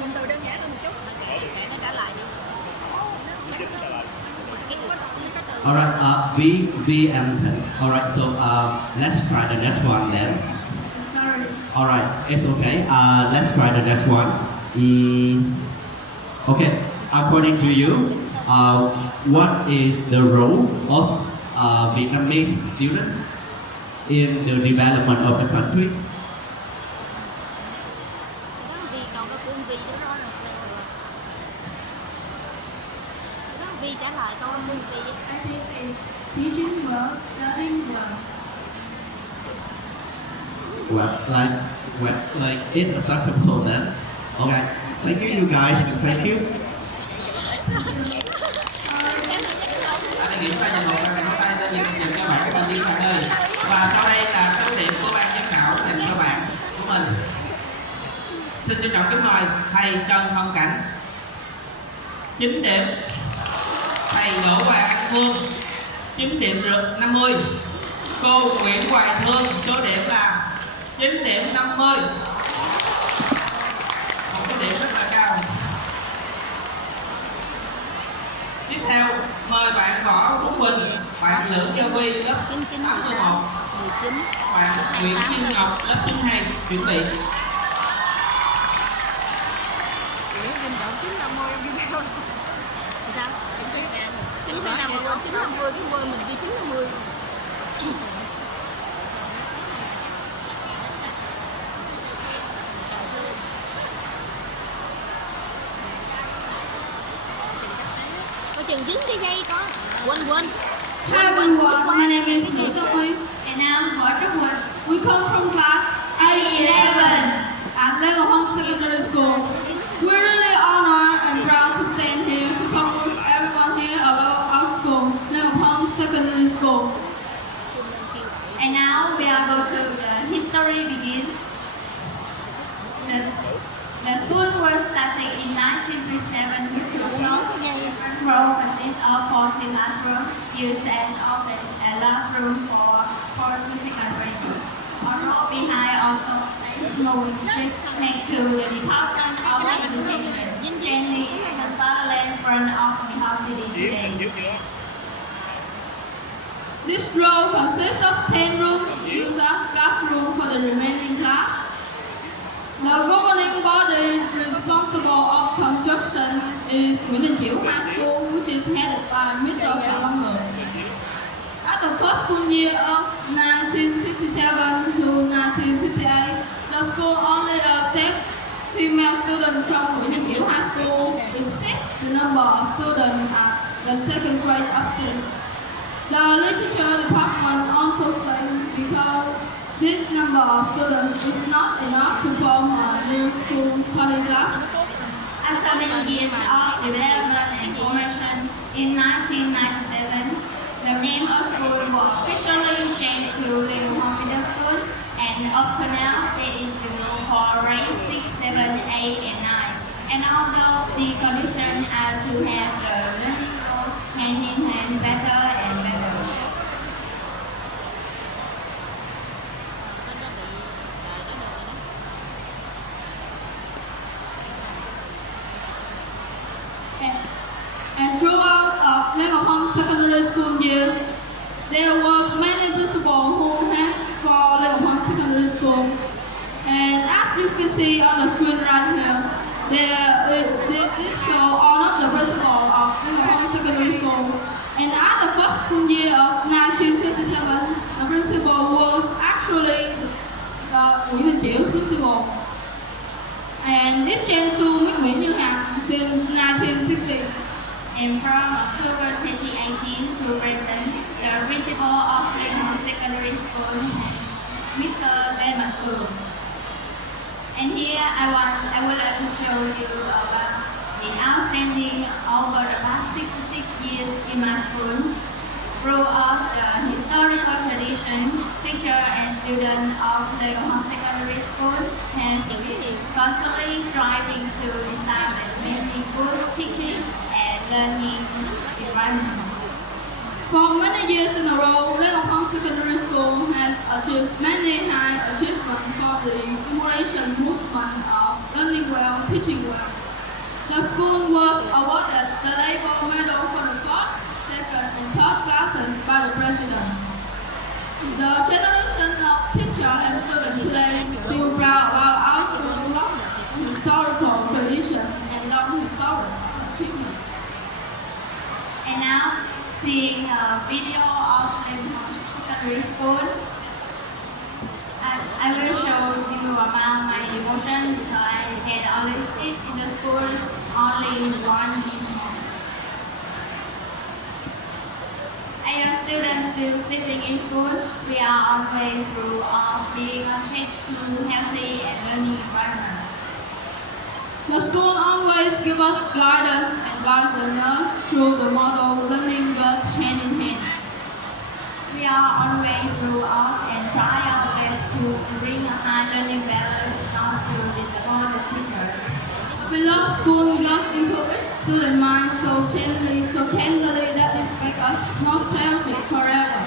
Mình từ đơn giản hơn một chút. Nó trả lại đi. Alright, V and alright, so let's try the next one then. Sorry. Alright, it's okay. Let's try the next one. Okay, according to you, what is the role of Vietnamese students in the development of the country? Vì cậu đó cũng vì đó rồi. Đó vì trả lại câu đó cũng vì. I think it's teaching well, studying well. Well, like it's acceptable then. Okay, thank you guys, thank you. Bạn nghĩ chúng ta dành một tràng pháo tay dành cho bạn các thành viên bạn ơi. Và sau đây là số điểm của ban giám khảo dành cho bạn của mình. Xin trân trọng kính mời thầy Trần Hồng Cảnh 9 điểm, thầy Đỗ Hoàng Anh Phương 9 điểm 50, cô Nguyễn Hoài Thương số điểm là 9 điểm 50, một số điểm rất là cao. Tiếp theo mời bạn Võ Quốc Bình, bạn Lữ Gia Huy lớp 81, 19. bạn Nguyễn Kim Ngọc lớp 92 chuẩn bị. Sao? 9,50 quên 950 cái quên mình ghi 950. Có chừng dính cái dây con. Quên. Hi everyone, my name is Nguyễn Ngọc Huy and I'm Võ Trúc Huỳnh. We come from class A11 at Lê Ngọc Hân Secondary School. We're really honored and proud to stand here to talk with everyone here about our school, Lê Ngọc Hân Secondary School. And now we are going to the history begin. The school was started in 1937 with a room consists of 14 classrooms used as office and lab room for 4 to 2nd graders. A road behind also is moving street next to the Department of Education, generally in the parallel front of Bihar City today. This row consists of 10 rooms used as classroom for the remaining class. The governing body responsible of construction is Nguyễn Đình Chiểu High School, which is headed by Mr. Phạm Long Hường. At the first school year of 1957 to 1958, the school only accepted female students from Nguyễn Đình Chiểu High School, except the number of students at the second grade absent. The literature department also stated because this number of students is not enough to form a new school coding class. After many years of development and formation, in 1997, the name of school was officially changed to Lê Ngọc Hân Middle School, and up to now, there is the room for grades 6, 7, 8, and 9. And all of the conditions are to have the learning go hand in hand better and better. And throughout Lê Ngọc Hân Secondary School years, there was many principals who has for Lê Ngọc Hân Secondary School. And as you can see on the screen right here, this show honored the principal of Lê Ngọc Hân Secondary School. And at the first school year of 1957, the principal was actually Nguyễn Đình Chiểu principal. And it changed to Nguyễn Như Hằng since 1960. And from October 2018 to present, the principal of Lê Ngọc Hân Secondary School, Mr. Lê Mạnh Cường. And here I would like to show you about the outstanding over the past 66 years in my school, throughout the historical tradition introduction, teachers and students of Lê Ngọc Hoàng Secondary School have been constantly striving to establish many good teaching and learning environment. For many years in a row, Lê Ngọc Hoàng Secondary School has achieved many high achievements for the emulation movement of learning well, teaching well. The school was awarded the Labor Medal for the first, second, and third classes by the President. The generation of teachers and students today feel proud about our school's long historical tradition and long historical achievement. And now, seeing a video of Lê Ngọc Hoàng Secondary School, I will show you about my emotion because I can only sit in the school only one this morning. As students still sitting in school, we are on the way through of being on track to healthy and learning environment. The school always gives us guidance and guides us through the motto learning goes hand in hand. We are on the way through of and try our best to bring a high learning value, not to disappoint the teachers. The beloved school goes into each student's mind so tenderly that it makes us nostalgic forever.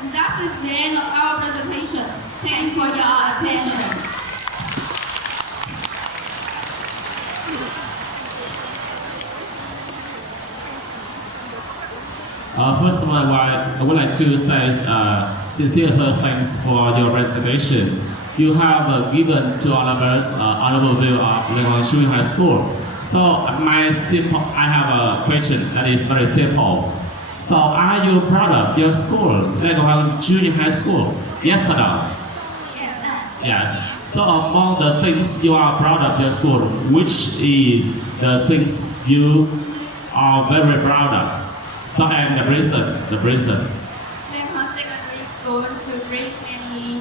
And that is the end of our presentation. Thank you for your attention. First of all, I would like to say sincere thanks for your presentation. You have given to all of us an honorable view of Lê Ngọc Hoàng Junior High School. So I have a question that is very simple. So are you proud of your school, Lê Ngọc Hoàng Junior High School? Yes or no? Yes, sir. Yes. So among the things you are proud of your school, which is the things you are very proud of? So and the reason. Lê Ngọc Hoàng Secondary School to bring many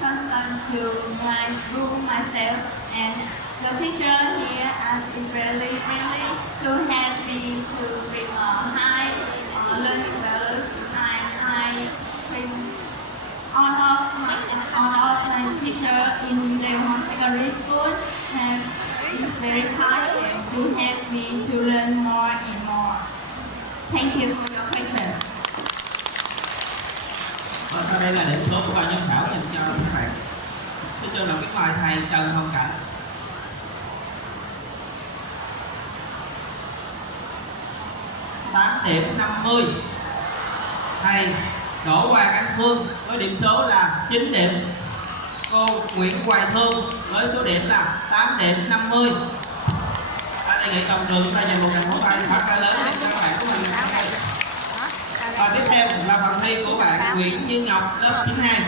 constant to my room myself, and the teacher here is really to help me to bring a high learning values, and I think all of my teacher in Lê Ngọc Hoàng Secondary School is very high and to help me to learn more and more. Thank you for your question. Và sau đây là điểm số của ban giám khảo dành cho các bạn. Xin cho lòng kính mời thầy Trần Hồng Cảnh. 8 điểm 50. Thầy Đỗ Hoàng Anh Phương với điểm số là 9 điểm. Cô Nguyễn Hoài Thương với số điểm là 8 điểm 50. Ta đề nghị toàn trường ta dành một tràng vỗ tay thật là lớn để cho các bạn của mình. Và tiếp theo là phần thi của bạn Nguyễn Như Ngọc lớp 92.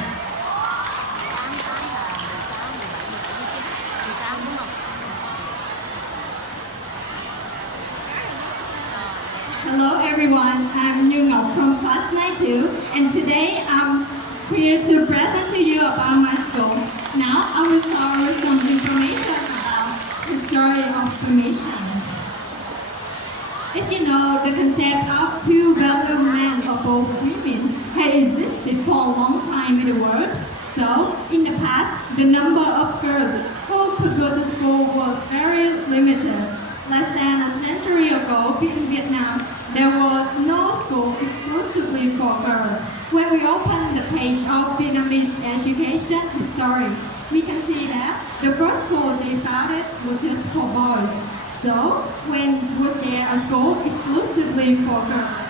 Hello everyone, I'm Như Ngọc from class 92 and today I'm here to present to you about my school. Now I will start with some information about the story of formation. As you know, the concept of two valued men or both women had existed for a long time in the world. So, in the past, the number of girls who could go to school was very limited. Less than a century ago in Vietnam, there was no school exclusively for girls. When we open the page of Vietnamese education history, we can see that the first school they founded was just for boys. So, when was there a school exclusively for girls?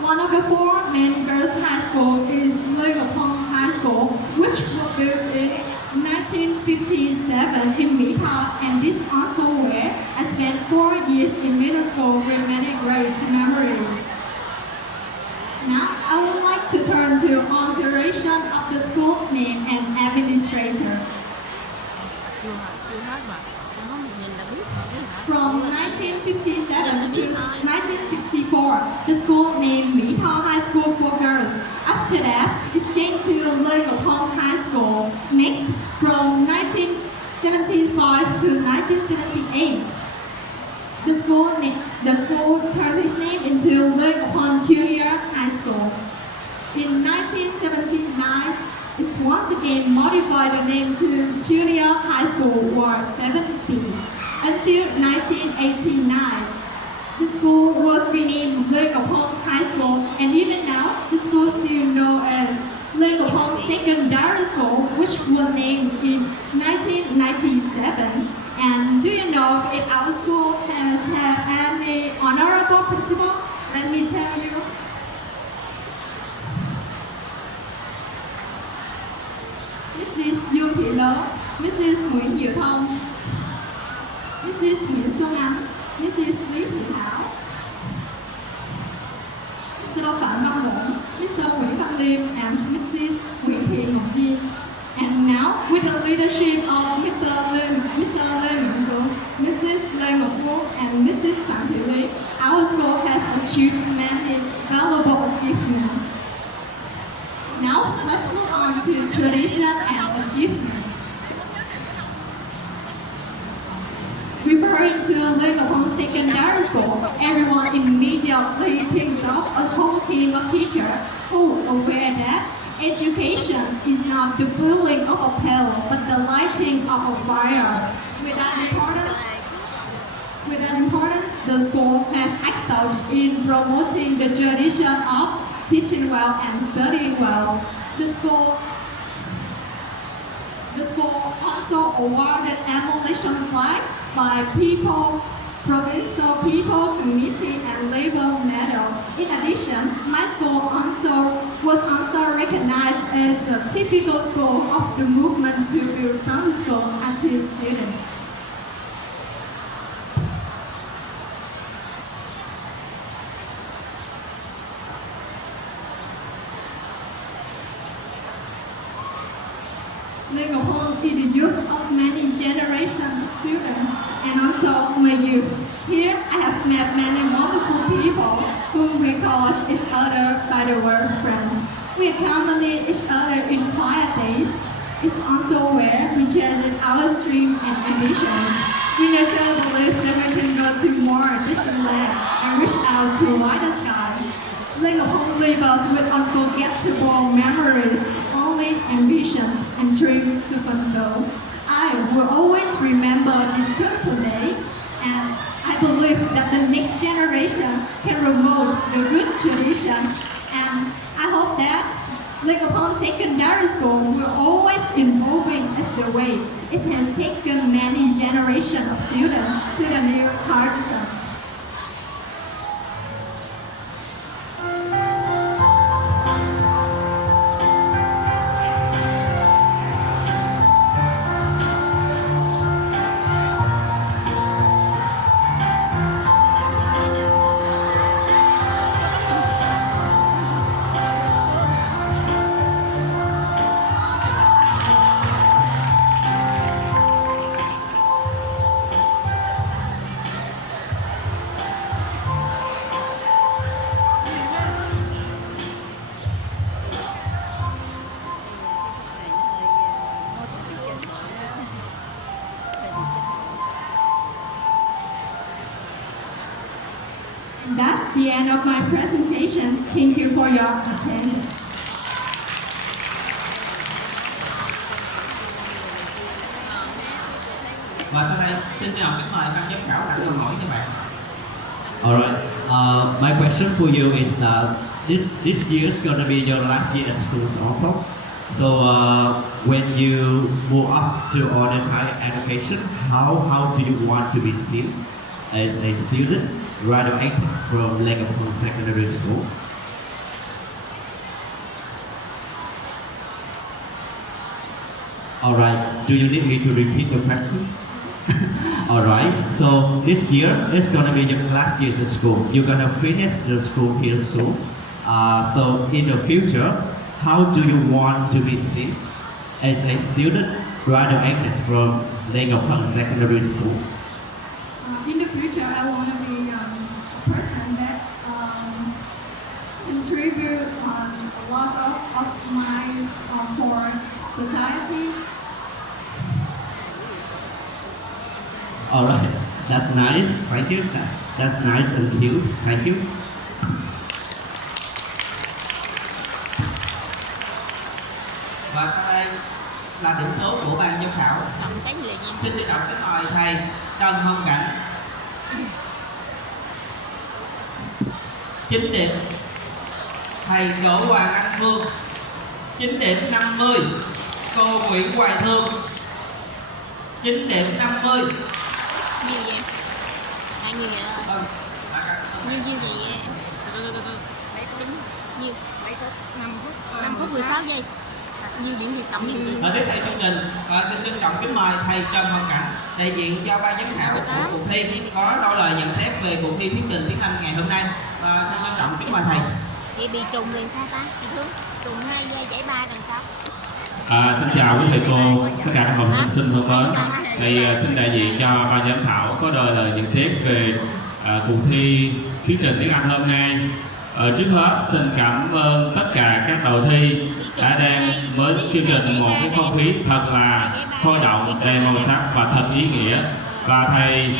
One of the four main girls' high school is Lê Ngọc Hoàng High School, which was built in 1957 in Mỹ Tho, and this also where I spent 4 years in middle school with many great memories. Now, I would like to turn to alteration of the school name and administrator. From 1957 to 1964, the school named Mỹ Tho High School for Girls. After that, it's changed to Lê Ngọc Hoàng High School. Next, from 1975 to 1978, once again modified the name to Junior High School Ward 7B. Until 1989, the school was renamed Le Gopong High School, and even now, the school is still known as Le Gopong Secondary School, which was named in 1997. And do you know if our school has had any honorable principal? Let me tell you. Mrs. Dương Thị Lớn, Mrs. Nguyễn Diệu Thông, Mrs. Nguyễn Xuân Ánh, Mrs. Lý Thị Thảo, Mr. Phạm Văn Bổn, Mr. Nguyễn Văn Liêm, and Mrs. Nguyễn Thị Ngọc Diên. And now, with the leadership of Mr. Lê Nguyễn Vũ, Mrs. Lê Ngọc Vũ, and Mrs. Phạm Thị Lý, our school has achieved many valuable achievements. Now, let's move on to tradition and achievement. Referring to Le Gopong Secondary School, everyone immediately thinks of a whole team of teachers who are aware that education is not the filling of a pail, but the lighting of a fire. With that importance, the school has excelled in promoting the tradition of teaching well and studying well. The school also awarded emulation flag by Provincial People Committee and Labor Medal. In addition, my school was also recognized as a typical school of the movement to build Sunday school until students. Le Gopong is the youth of many generations of students and also my youth. Here I have met many wonderful people whom we call each other by the word friends. We accompany each other in quiet days. It's also where we share our dreams and ambitions. We never believe that we can go to more distant land and reach out to wider sky. Le Gopong leaves us with unforgettable memories, only ambitions and dreams to fulfill. I will always remember this beautiful day, and I believe that the next generation can promote the good tradition, and I hope that Le Gopong Secondary School will always evolving as the way it has taken many generations of students to the new curriculum. And that's the end of my presentation. Thank you for your attention. Và sau đây xin chào kính mời ban giám khảo đặt câu hỏi cho bạn. Alright, my question for you is that this year is going to be your last year at schools also. So when you move up to order higher education, how do you want to be seen as a student graduated from Le Gopong Secondary School? Alright, do you need me to repeat the question? Alright, so this year is gonna be your last year at school. You're gonna finish the school here soon. So in the future, how do you want to be seen as a student graduated from Le Gopong Secondary School? In the future, I want to be a person that contribute a lot of my for society. Alright, that's nice. Thank you. That's nice and cute. Thank you. Và Và sau đây là điểm số của ban giám khảo. Cộng cái gì là gì? Xin trân trọng kính mời thầy Trần Hồng Cảnh 9 điểm. Thầy Đỗ Hoàng Anh Phương 9 điểm 50. Cô Nguyễn Hoài Thương 9 điểm 50. Nhiều vậy? Nhiều vậy rồi. Vâng. Nhiêu vậy? Nhiêu? 5 phút 16 giây. Nhiêu điểm thì cộng nhiêu điểm? Và tiếp theo chương trình, xin trân trọng kính mời thầy Trần Hồng Cảnh đại diện cho ban giám khảo của cuộc thi có đôi lời nhận xét về cuộc thi thuyết trình tiếng Anh ngày hôm nay. Và xin trân trọng kính mời thầy. Vậy bị trùng rồi sao ta? Chị Thương, trùng 2 giây giải 3 rồi sao? Xin chào quý thầy cô, tất cả các học sinh thân mến. Thì xin đại diện cho ban giám khảo có đôi lời nhận xét về cuộc thi thuyết trình tiếng Anh hôm nay. Trước hết xin cảm ơn tất cả các đội thi đã đem với chương trình một cái không khí thật là sôi động, đầy màu sắc và thật ý nghĩa. Và thầy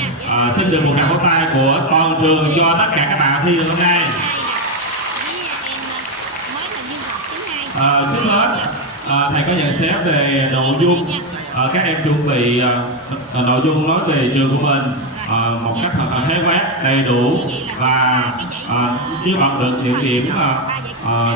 xin được một tràng vỗ tay của toàn trường cho tất cả các bạn thi hôm nay. Trước hết thầy có nhận xét về nội dung. Các em chuẩn bị nội dung nói về trường của mình một cách thật là khái quát, đầy đủ và nếu bạn được những điểm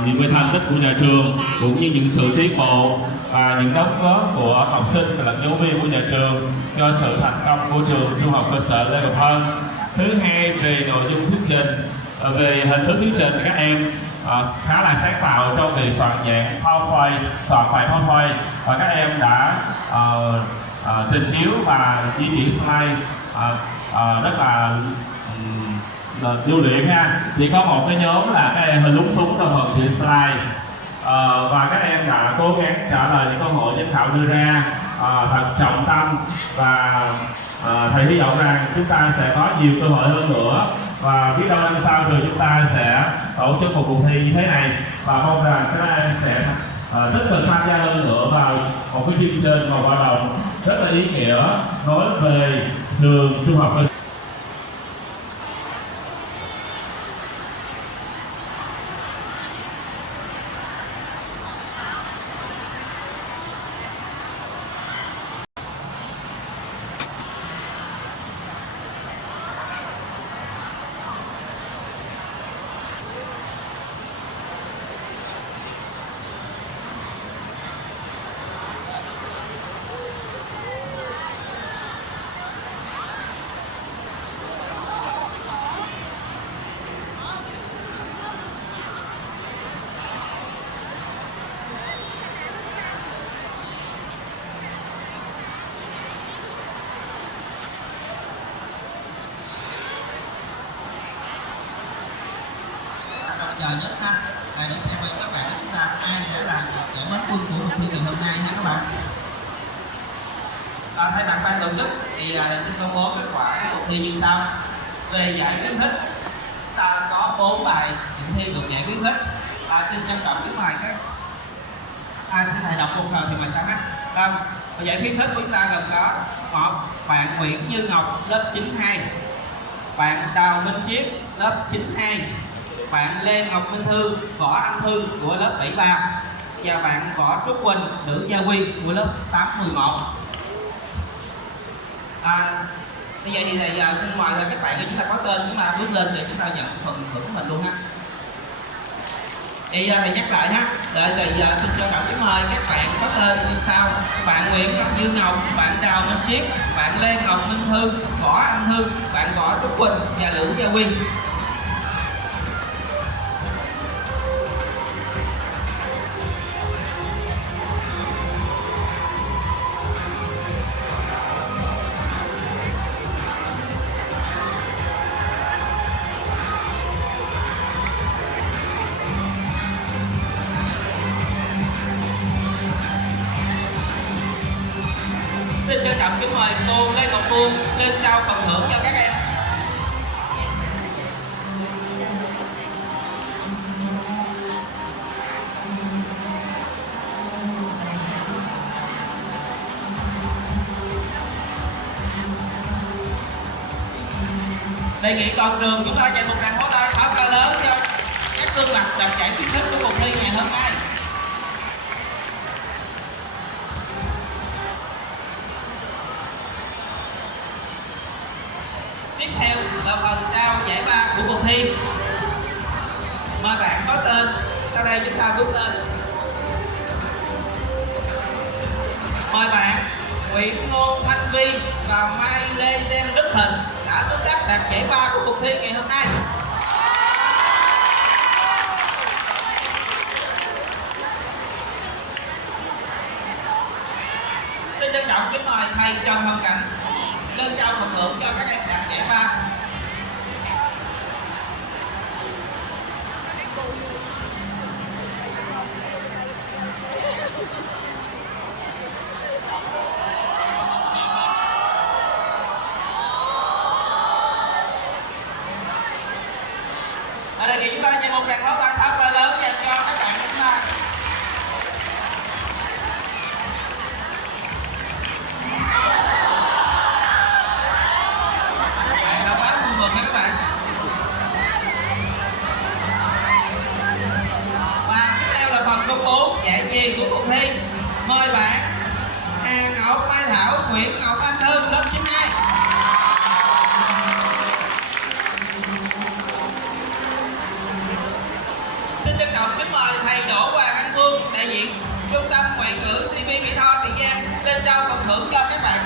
những cái thành tích của nhà trường cũng như những sự tiến bộ và những đóng góp của học sinh và giáo viên của nhà trường cho sự thành công của trường Trung học cơ sở Lê Ngọc Hân. Thứ hai, về nội dung thuyết trình, về hình thức thuyết trình, các em khá là sáng tạo trong việc soạn dạng PowerPoint, soạn bài PowerPoint, và các em đã trình chiếu và di chuyển slide rất là điêu luyện ha. Thì có một cái nhóm là các em hơi lúng túng trong phần chuyển slide, và các em đã cố gắng trả lời những câu hỏi giám khảo đưa ra thật trọng tâm, và thầy hy vọng rằng chúng ta sẽ có nhiều cơ hội hơn nữa, và biết đâu năm sau rồi chúng ta sẽ tổ chức một cuộc thi như thế này, và mong rằng các em sẽ tích cực tham gia hơn nữa vào một cái chương trình mà hoạt động rất là ý nghĩa nói về trường Trung học cơ sở. Giờ nhất ha, là để xem với các bạn chúng ta ai sẽ là giải quán quân của cuộc thi ngày hôm nay ha các bạn. Thay mặt ban tổ chức thì xin công bố kết quả của cuộc thi như sau. Về giải khuyến khích, ta có 4 bài dự thi được giải khuyến khích. Xin trân trọng kính mời các xin thầy đọc một thời thì mời sang ha. Giải khuyến khích của chúng ta gồm có một bạn Nguyễn Như Ngọc lớp 92, bạn Đào Minh Triết lớp 92, bạn Lê Ngọc Minh Thư, Võ Anh Thư của lớp 73 và bạn Võ Trúc Quỳnh, nữ gia quy của lớp 811. Bây giờ thì thầy xin mời các bạn chúng ta có tên chúng ta bước lên để chúng ta nhận phần thưởng của mình luôn ha. Thì thầy nhắc lại ha, đợi thầy xin cho cảm kính mời các bạn có tên như sau: bạn Nguyễn Ngọc Như Ngọc, bạn Đào Minh Triết, bạn Lê Ngọc Minh Thư, Võ Anh Thư, bạn Võ Trúc Quỳnh và nữ gia quy. Xin trân trọng kính mời cô Lê Ngọc Phương lên trao phần thưởng cho các em. Đề nghị toàn trường chúng ta dành một tràng pháo tay pháo ca lớn cho các gương mặt đạt giải khuyến khích của cuộc thi ngày hôm nay. tiếp theo là phần trao giải ba của cuộc thi. Mời bạn có tên, sau đây chúng ta bước lên. Mời bạn Nguyễn Ngôn Thanh Vi và Mai Lê Gen Đức Thịnh đã xuất sắc đạt giải ba của cuộc thi ngày hôm nay. Xin trân trọng kính mời thầy Trần Hồng Cảnh lên trao phần thưởng cho các em đạt giải ba. Ở đây thì chúng ta dành một tràng pháo tay thật là lớn dành cho các bạn chúng ta. Bạn đã quá vui mừng nha các bạn. Và tiếp theo là phần công bố giải nhì của cuộc thi. Mời bạn Hà Ngọc Mai Thảo, Nguyễn Ngọc Anh Thư lớp 92. Xin trân trọng kính mời thầy Đỗ Hoàng Anh Phương, đại diện Trung tâm Ngoại ngữ CV Mỹ Tho Tiền Giang lên trao phần thưởng cho các bạn.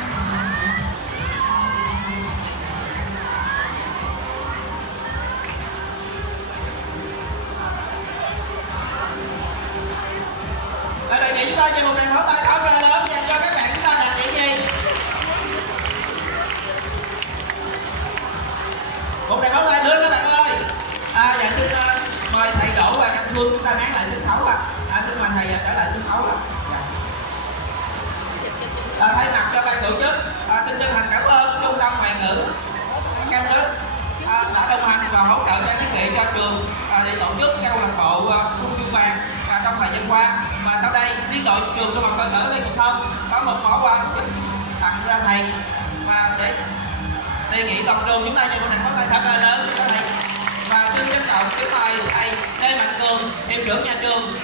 Ở đây thì chúng ta dành một tràng pháo tay thật là lớn dành cho các bạn chúng ta đạt giải nhì. Một tràng pháo tay nữa các bạn ơi. Dạ xin mời thầy Đỗ Hoàng Anh Phương chúng ta nán lại sân khấu ạ. Xin mời thầy trở lại sân khấu ạ. Thay mặt cho ban tổ chức, xin chân thành cảm ơn Trung tâm Ngoại ngữ Cambridge đã đồng hành và hỗ trợ trang thiết bị cho trường để tổ chức câu lạc bộ Huân chương vàng trong thời gian qua. Và sau đây, liên đội trường trung học cơ sở Lê Ngọc Thông có một món quà tặng ra thầy và để đề nghị toàn trường chúng ta dành một tràng pháo tay thật là lớn cho thầy. Và xin trân trọng kính mời thầy Lê Mạnh Cường, hiệu trưởng nhà trường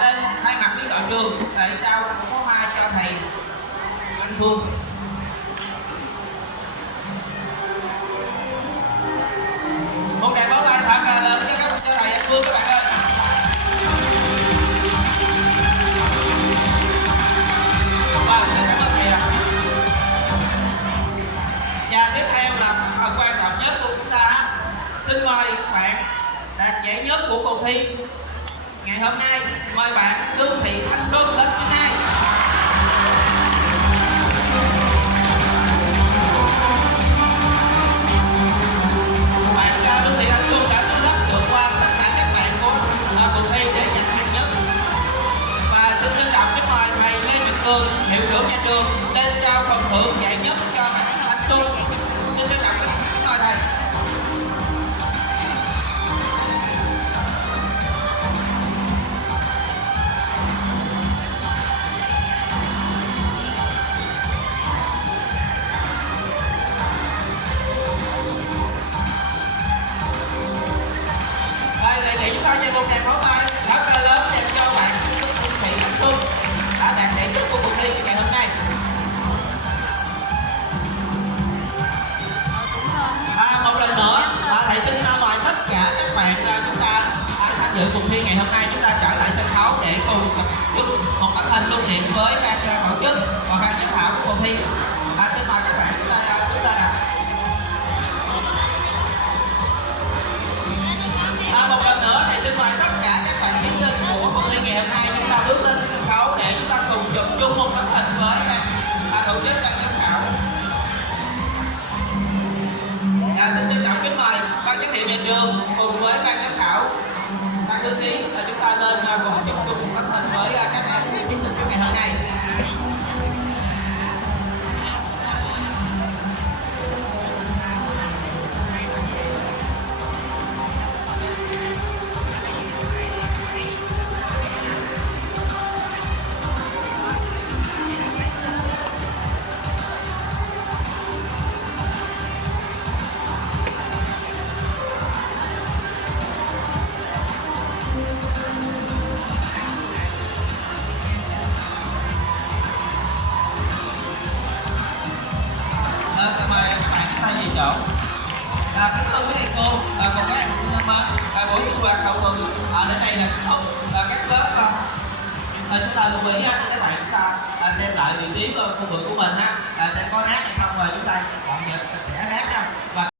lên thay mặt liên đội trường để trao một món hoa cho thầy Anh Phương. Một tràng pháo tay thật là lớn cho thầy Anh Phương các bạn ơi. Vâng, xin cảm ơn thầy ạ. Và tiếp theo là phần quan trọng nhất của chúng ta. Xin mời bạn đạt giải nhất của cuộc thi ngày hôm nay. Mời bạn Lương Thị Thanh Xuân lớp 92. Bạn Lương Thị Thanh Xuân đã xuất sắc vượt qua tất cả các bạn của cuộc thi để giành hạng nhất. Và xin trân trọng kính mời thầy Lê Mạnh Cường, hiệu trưởng nhà trường lên trao phần thưởng giải nhất cho bạn Thanh Xuân. Xin trân trọng kính mời thầy. Chúng ta dành một tràng pháo tay rất là lớn dành cho bạn Thị Thanh Xuân đã đạt giải nhất của cuộc thi ngày hôm nay. Một lần nữa thầy xin mời tất cả các bạn chúng ta tham dự cuộc thi ngày hôm nay chúng ta trở lại sân khấu để cùng chụp một tấm hình lưu niệm với ban tổ chức và ban giám khảo của cuộc thi. Xin mời các bạn chúng ta đứng lên ạ. Một lần nữa thì xin mời tất cả các bạn thí sinh của cuộc thi ngày hôm nay chúng ta bước lên sân khấu để chúng ta cùng chụp chung một tấm hình với ban tổ chức ban giám khảo. Xin trân trọng kính mời ban giám hiệu nhà trường cùng với ban giám khảo ban thư ký và chúng ta lên cùng chụp chung một tấm hình với các em thí sinh của ngày hôm nay. Mời các bạn chúng ta về chỗ. Kính thưa quý thầy cô, cùng các em cũng thân mến, buổi sinh hoạt hậu tuần đến đây là kết thúc. Các lớp chúng ta lưu ý các bạn chúng ta xem lại vị trí khu vực của mình sẽ có rác hay không, và chúng ta dọn dẹp sạch sẽ rác nha. Và